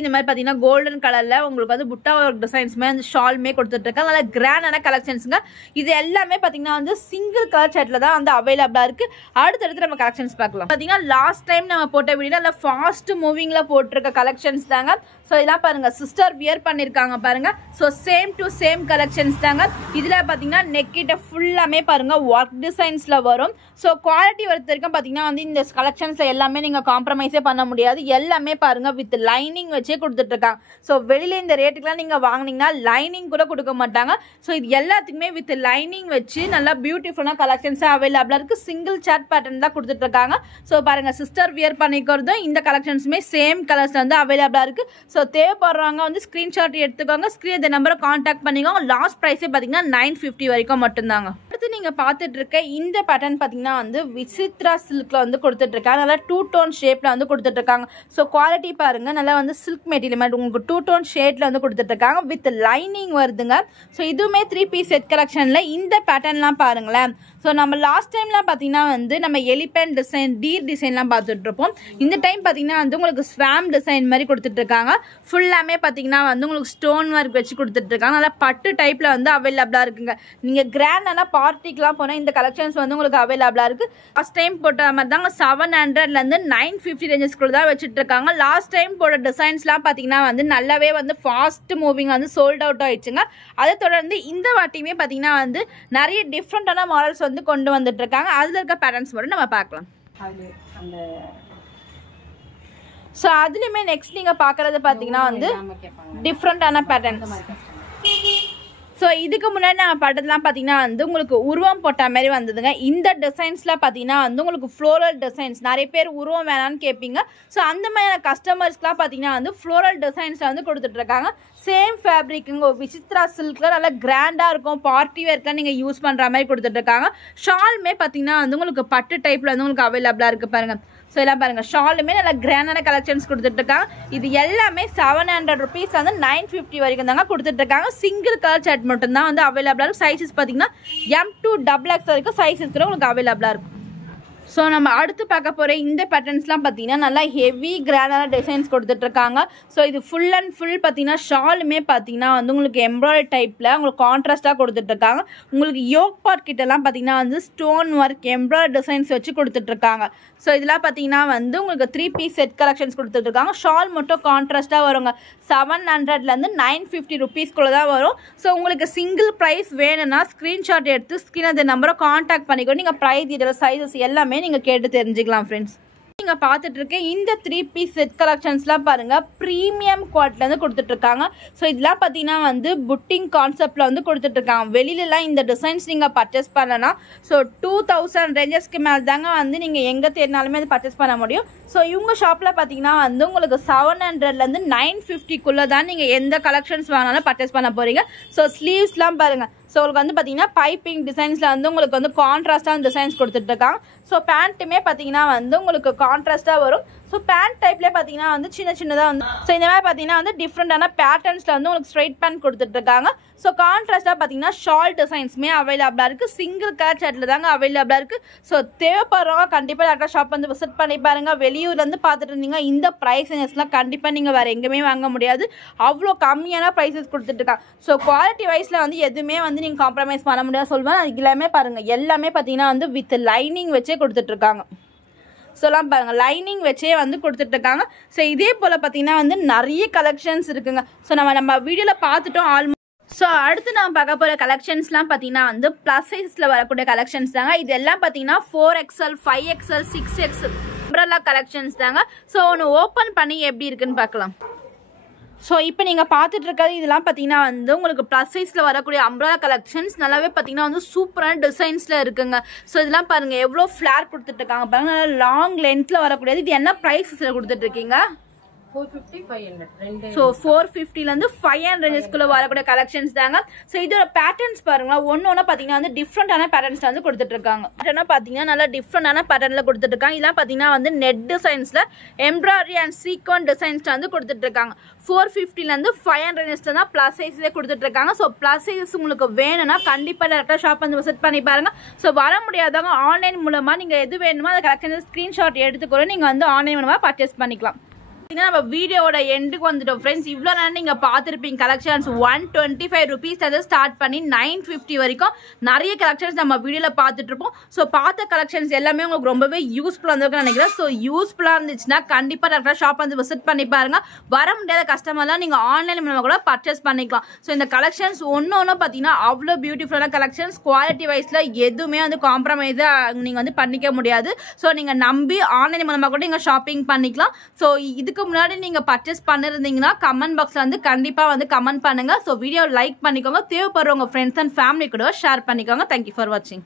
இந்த மாதிரி பார்த்தீங்கன்னா கோல்டன் கலரில் உங்களுக்கு வந்து புட்டா ஒர்க் டிசைன்ஸுமே அந்த ஷால்மே கொடுத்துட்ருக்காங்க. நல்லா கிராண்டான கலெக்ஷன்ஸுங்க. இது எல்லாமே பார்த்தீங்கன்னா வந்து சிங்கிள் கலர் ஷர்ட்டில் தான் வந்து அவைலபிளாக இருக்குது. அடுத்தடுத்து நம்ம கலெக்ஷன்ஸ் பார்க்கலாம். பார்த்தீங்கன்னா லாஸ்ட் டைம் நம்ம போட்ட வீடியோ நல்லா ஃபாஸ்ட் மூவிங்கில் போட்டிருக்க கலெக்ஷன்ஸ் தாங்க. ஸோ இதெல்லாம் பாருங்கள், சிஸ்டர் வியர் பண்ணியிருக்காங்க பாருங்கள். So same to same collections தாங்க. இதில் பார்த்தீங்கன்னா நெக்கிட்ட ஃபுல்லாமே பாருங்கள் ஒர்க் டிசைன்ஸில் வரும். ஸோ குவாலிட்டி பொறுத்த வரைக்கும் பார்த்தீங்கன்னா வந்து இந்த கலெக்ஷன்ஸில் எல்லாமே நீங்கள் காம்ப்ரமைஸே பண்ண முடியாது. எல்லாமே பாருங்கள் வித் லைனிங் வச்சே கொடுத்துட்ருக்காங்க. ஸோ வெளியில் இந்த ரேட்டுக்கெலாம் நீங்கள் வாங்கினீங்கன்னா லைனிங் கூட கொடுக்க மாட்டாங்க. ஸோ இது எல்லாத்துக்குமே வித் லைனிங் வச்சு நல்லா பியூட்டிஃபுல்லான கலெக்ஷன்ஸாக அவைலபிளாக இருக்குது. சிங்கிள் சார்ட் பேட்டர்ன் தான் கொடுத்துட்ருக்காங்க. ஸோ பாருங்கள், சிஸ்டர் வியர் பண்ணிக்கிறதும் இந்த கலெக்ஷன்ஸுமே சேம் கலர்ஸ் வந்து அவைலபிளாக இருக்குது. ஸோ தேவைப்படுறவங்க வந்து ஸ்க்ரீன்ஷாட் எடுத்துக்கோங்க, ஸ்க்ரீன் இந்த நம்பரை காண்டாக்ட் பண்ணிக்கோங்க. லாஸ்ட் ப்ரைஸே பார்த்தீங்கன்னா 950 வரைக்கும் மட்டும்தாங்க. அடுத்து நீங்கள் பார்த்துட்டு இருக்க இந்த பேட்டர்ன் பார்த்தீங்கன்னா வந்து விசித்ரா சில்கில் வந்து கொடுத்துட்ருக்காங்க. நல்லா 2 டோன் ஷேப்பில் வந்து கொடுத்துட்ருக்காங்க. ஸோ குவாலிட்டி பாருங்கள், நல்லா வந்து சில்க் மெட்டீரியல் மாதிரி உங்களுக்கு 2 டோன் ஷேடில் வந்து கொடுத்துட்ருக்காங்க. வித் லைனிங் வருதுங்க. ஸோ இதுவுமே 3 பீஸ் செட் கலெக்ஷனில் இந்த பேட்டர்ன்லாம் பாருங்களேன். ஸோ நம்ம லாஸ்ட் டைம்லாம் பார்த்தீங்கன்னா வந்து நம்ம எலிபென்ட் டிசைன், டீர் டிசைன்லாம் பார்த்துட்ருப்போம். இந்த டைம் பார்த்தீங்கன்னா வந்து உங்களுக்கு ஸ்வாம் டிசைன் மாதிரி கொடுத்துட்ருக்காங்க. ஃபுல்லாமே பார்த்தீங்கன்னா வந்து உங்களுக்கு ஸ்டோன் ஒர்க் வச்சு கொடுத்துட்ருக்காங்க. நல்லா பட்டு டைப்பில் வந்து அவைலபிளாக இருக்குங்க. நீங்கள் கிராண்டான பார்ட்டிக்கெலாம் போனால் இந்த கலெக்ஷன்ஸ் வந்து உங்களுக்கு அவைலபிளாக இருக்குது. லாஸ்ட் டைம் போட்ட மாதிரி தாங்க 700லேருந்து 950 ரேஞ்சஸ்க்குள்ள தான் வச்சுட்ருக்காங்க. லாஸ்ட் டைம் போட்ட டிசைன்ஸ்லாம் பார்த்தீங்கன்னா வந்து நல்லாவே வந்து ஃபாஸ்ட் மூவிங் வந்து சோல்ட் அவுட் ஆயிடுச்சுங்க. அதை தொடர்ந்து இந்த வாட்டியுமே பார்த்தீங்கன்னா வந்து நிறைய டிஃப்ரெண்ட்டான மாடல்ஸ் வந்து கொண்டு வந்துட்டு இருக்காங்க. அதில் இருக்க பேட்டர்ன்ஸ் மட்டும் நம்ம பார்க்கலாம். ஸோ அதுலேயுமே நெக்ஸ்ட் நீங்கள் பார்க்குறது பார்த்தீங்கன்னா வந்து டிஃப்ரெண்ட்டான பேட்டர்ன்ஸ். ஸோ இதுக்கு முன்னாடி நம்ம பட்டதெல்லாம் பார்த்தீங்கன்னா வந்து உங்களுக்கு உருவம் போட்ட மாதிரி வந்ததுங்க. இந்த டிசைன்ஸ்லாம் பார்த்தீங்கன்னா வந்து உங்களுக்கு ஃப்ளோரல் டிசைன்ஸ், நிறைய பேர் உருவம் வேணான்னு கேட்பீங்க. ஸோ அந்த மாதிரியான கஸ்டமர்ஸ்க்குலாம் பார்த்தீங்கன்னா வந்து ஃப்ளோரல் டிசைன்ஸில் வந்து கொடுத்துட்ருக்காங்க. சேம் ஃபேப்ரிக்குங்க, விசித்ரா சில்கில் நல்லா கிராண்டாக இருக்கும். பார்ட்டி வேர்க்கெலாம் நீங்கள் யூஸ் பண்ணுற மாதிரி கொடுத்துட்ருக்காங்க. ஷாலுமே பார்த்தீங்கன்னா வந்து உங்களுக்கு பட்டு டைப்பில் வந்து உங்களுக்கு அவைலபிளாக இருக்குது பாருங்கள். ஸோ எல்லாம் பாருங்கள், ஷாலுமே நல்லா கிராண்டான கலெக்ஷன்ஸ் கொடுத்துட்ருக்காங்க. இது எல்லாமே 700 ருபீஸ் வந்து 950 வரைக்கும் தாங்க கொடுத்துட்ருக்காங்க. சிங்கிள் கலர் ஷர்ட் மட்டும்தான் வந்து அவைலபிளாக இருக்கும். சைஸஸ் பார்த்தீங்கன்னா M2 XXX வரைக்கும் சைஸஸ் கூட உங்களுக்கு அவைலபிளாக இருக்கும். ஸோ நம்ம அடுத்து பார்க்க போகிற இந்த பேட்டர்ன்ஸ்லாம் பார்த்தீங்கன்னா நல்லா ஹெவி கிராண்டான டிசைன்ஸ் கொடுத்துட்ருக்காங்க. ஸோ இது ஃபுல் அண்ட் ஃபுல் பார்த்தீங்கன்னா ஷாலுமே பார்த்தீங்கன்னா வந்து உங்களுக்கு எம்ப்ராய்டரி டைப்பில் உங்களுக்கு கான்ட்ராஸ்ட்டாக கொடுத்துட்ருக்காங்க. உங்களுக்கு யோக் பார்ட் கிட்டலாம் பார்த்தீங்கன்னா வந்து ஸ்டோன் ஒர்க் எம்ப்ராய்டரி டிசைன்ஸ் வச்சு கொடுத்துட்ருக்காங்க. ஸோ இதெல்லாம் பார்த்தீங்கன்னா வந்து உங்களுக்கு 3 பீஸ் செட் கலெக்ஷன்ஸ் கொடுத்துட்ருக்காங்க. ஷால் மட்டும் கான்ட்ராஸ்ட்டாக வருங்க. 700லேருந்து 950 ருபீஸ்க்குள்ளே தான் வரும். ஸோ உங்களுக்கு சிங்கிள் ப்ரைஸ் வேணும்னா ஸ்க்ரீன்ஷாட் எடுத்து ஸ்க்ரீன் அந்த நம்பரை காண்டாக்ட் பண்ணிக்கோ. நீங்கள் ப்ரைஸ் டீட்டெயில், சைஸஸ் எல்லாமே நீங்கள் கேட்டு தெரிஞ்சுக்கலாம் ஃப்ரெண்ட்ஸ். நீங்கள் பார்த்துட்டு இருக்க இந்த 3 பீஸ் செட் கலெக்ஷன்ஸ்லாம் பாருங்கள், ப்ரீமியம் குவாலிட்டிலேருந்து கொடுத்துட்ருக்காங்க. ஸோ இதெல்லாம் பார்த்தீங்கன்னா வந்து புட்டிங் கான்செப்டில் வந்து கொடுத்துட்ருக்காங்க. வெளியிலலாம் இந்த டிசைன்ஸ் நீங்கள் பர்ச்சேஸ் பண்ணனா ஸோ 2000 ரேஞ்சஸ்க்கு மேலே தாங்க வந்து நீங்கள் எங்கே தேடினாலுமே அது பர்ச்சேஸ் பண்ண முடியும். ஸோ இவங்க ஷாப்பில் பார்த்தீங்கன்னா வந்து உங்களுக்கு 700லேருந்து 950க்குள்ளே தான் நீங்கள் எந்த கலெக்ஷன்ஸ் வாங்கினாலும் பர்ச்சேஸ் பண்ண போகிறீங்க. ஸோ ஸ்லீவ்ஸ்லாம் பாருங்கள். ஸோ உங்களுக்கு வந்து பார்த்தீங்கன்னா பைப்பிங் டிசைன்ஸில் வந்து உங்களுக்கு வந்து கான்ட்ராஸ்டான டிசைன்ஸ் கொடுத்துட்ருக்காங்க. ஸோ பேண்ட்டுமே பார்த்தீங்கன்னா வந்து உங்களுக்கு கான்ட்ராஸ்ட்டாக வரும். ஸோ பேண்ட் டைப்லேயே பார்த்தீங்கன்னா வந்து சின்னதாக வந்து ஸோ இந்த மாதிரி பார்த்தீங்கன்னா வந்து டிஃப்ரெண்டான பேட்டர்ன்ஸில் வந்து உங்களுக்கு ஸ்ட்ரைட் பேண்ட் கொடுத்துட்ருக்காங்க. ஸோ கான்ட்ராஸ்ட்டாக பார்த்தீங்கன்னா ஷால் டிசைன்ஸுமே அவைலபிளாக இருக்குது. சிங்கிள் கலர் ஷர்ட்டில் தாங்க அவைலபிளாக இருக்குது. ஸோ தேவைப்படுறவங்க கண்டிப்பாக டேரக்டாக ஷாப் வந்து விசிட் பண்ணி பாருங்கள். வெளியூர்லேருந்து பார்த்துட்டு இருந்தீங்க இந்த ப்ரைஸஸ்லாம் கண்டிப்பாக நீங்கள் வேறு எங்கேயுமே வாங்க முடியாது. அவ்வளோ கம்மியான ப்ரைஸஸ் கொடுத்துட்ருக்காங்க. ஸோ குவாலிட்டி வைஸில் வந்து எதுவுமே வந்து நீங்கள் காம்ப்ரமைஸ் பண்ண முடியாது சொல்லுவேன். அது எல்லாமே பாருங்கள், எல்லாமே பார்த்தீங்கன்னா வந்து வித் லைனிங் வச்சே கொடுத்துட்ருக்காங்க. ஸோலாம் பாருங்கள், லைனிங் வச்சே வந்து கொடுத்துட்ருக்காங்க. ஸோ இதே போல் பார்த்தீங்கன்னா வந்து நிறைய கலெக்ஷன்ஸ் இருக்குங்க. ஸோ நம்ம வீடியோவில் பார்த்துட்டோம் ஆல்மோஸ்ட். ஸோ அடுத்து நான் பார்க்க போகிற கலெக்ஷன்ஸ்லாம் பார்த்தீங்கன்னா வந்து ப்ளஸ் சைஸில் வரக்கூடிய கலெக்ஷன்ஸ் தாங்க. இது எல்லாம் பார்த்தீங்கன்னா 4XL, 5XL, 6XL umbrella collections தாங்க. ஸோ ஒன்று ஓப்பன் பண்ணி எப்படி இருக்குன்னு பார்க்கலாம். ஸோ இப்போ நீங்கள் பார்த்துட்டு இருக்கிறது இதெல்லாம் பார்த்தீங்கன்னா வந்து உங்களுக்கு ப்ளஸ் சைஸில் வரக்கூடிய அம்ப்ரெல்லா கலெக்ஷன்ஸ் நல்லாவே பார்த்தீங்கன்னா வந்து சூப்பரான டிசைன்ஸில் இருக்குங்க. ஸோ இதெல்லாம் பாருங்கள் எவ்வளோ ஃப்ளார் கொடுத்துட்ருக்காங்க பாருங்கள், நல்லா லாங் லென்த்தில் வரக்கூடியது. இது என்ன ப்ரைஸஸில் கொடுத்துட்ருக்கீங்க? 450 500 ரெண்டு. ஸோ 450ல இருந்து 500 ரேஞ்சஸ்க்குள்ள வரக்கூடிய கலெக்ஷன்ஸ் தாங்க. ஸோ இதோட பேட்டர்ன்ஸ் பாருங்களா, ஒன்று பார்த்தீங்கன்னா வந்து டிஃப்ரெண்டான பேட்டர்ன்ஸ் வந்து கொடுத்துட்டு இருக்காங்க. பேட்டர்னா பார்த்தீங்கன்னா நல்லா டிஃப்ரெண்டான பேட்டர்னில் கொடுத்துட்டு இருக்காங்க. இதெல்லாம் பார்த்தீங்கன்னா வந்து நெட் டிசைன்ஸில் எம்ப்ராய்டரி அண்ட் சீக்வன் டிசைன்ஸ் வந்து கொடுத்துட்டு இருக்காங்க. 450ல இருந்து 500 ரேஞ்சஸ்ல தான் ப்ளஸ் சைஸ்லேயே கொடுத்துட்டு இருக்காங்க. ஸோ ப்ளஸ் சைஸஸ் உங்களுக்கு வேணும்னா கண்டிப்பாக டேரக்டாக ஷாப் வந்து விசிட் பண்ணி பாருங்க. ஸோ வர முடியாதவங்க ஆன்லைன் மூலமா நீங்கள் எது வேணுமோ அந்த கலெக்ஷன் ஸ்க்ரீன்ஷாட் எடுத்துக்கூட நீங்கள் வந்து ஆன்லைன் மூலமாக பர்ச்சேஸ் பண்ணிக்கலாம். நம்ம வீடியோட எண்டுக்கு வந்துட்டோம் ஃப்ரெண்ட்ஸ். இவ்வளோ நேரம் நீங்கள் பார்த்துருப்பீங்க கலெக்ஷன்ஸ் 125 ருபீஸ் அதை ஸ்டார்ட் பண்ணி 950 வரைக்கும் நிறைய கலெக்ஷன்ஸ் நம்ம வீடியோவில் பார்த்துட்டு இருப்போம். ஸோ பார்த்த கலெக்ஷன்ஸ் எல்லாமே உங்களுக்கு ரொம்பவே யூஸ்ஃபுல்லாக இருந்திருக்குன்னு நினைக்கிறேன். ஸோ யூஸ்ஃபுல்லாக இருந்துச்சுன்னா கண்டிப்பாக டேரக்டாக ஷாப் வந்து விசிட் பண்ணி பாருங்க. வர முடியாத கஸ்டமர்லாம் நீங்கள் ஆன்லைன் மூலமாக கூட பர்ச்சேஸ் பண்ணிக்கலாம். ஸோ இந்த கலெக்ஷன்ஸ் ஒன்று பார்த்தீங்கன்னா அவ்வளோ பியூட்டிஃபுல்லான கலெக்ஷன்ஸ், குவாலிட்டி வைஸில் எதுவுமே வந்து காம்ப்ரமைஸாக நீங்கள் வந்து பண்ணிக்க முடியாது. ஸோ நீங்கள் நம்பி ஆன்லைன் மூலமாக கூட நீங்கள் ஷாப்பிங் பண்ணிக்கலாம். ஸோ இதுக்கு முன்னாடி நீங்க பர்ச்சேஸ் பண்ணிருந்தீங்கன்னா கமெண்ட் பாக்ஸ்ல வந்து கண்டிப்பா வந்து கமெண்ட் பண்ணுங்க. சோ வீடியோ லைக் பண்ணிக்கோங்க, தேவைப்படுறவங்க ஃப்ரெண்ட்ஸ் அண்ட் ஃபேமிலி கூட ஷேர் பண்ணிக்கோங்க. தேங்க்யூ ஃபார் வாட்சிங்.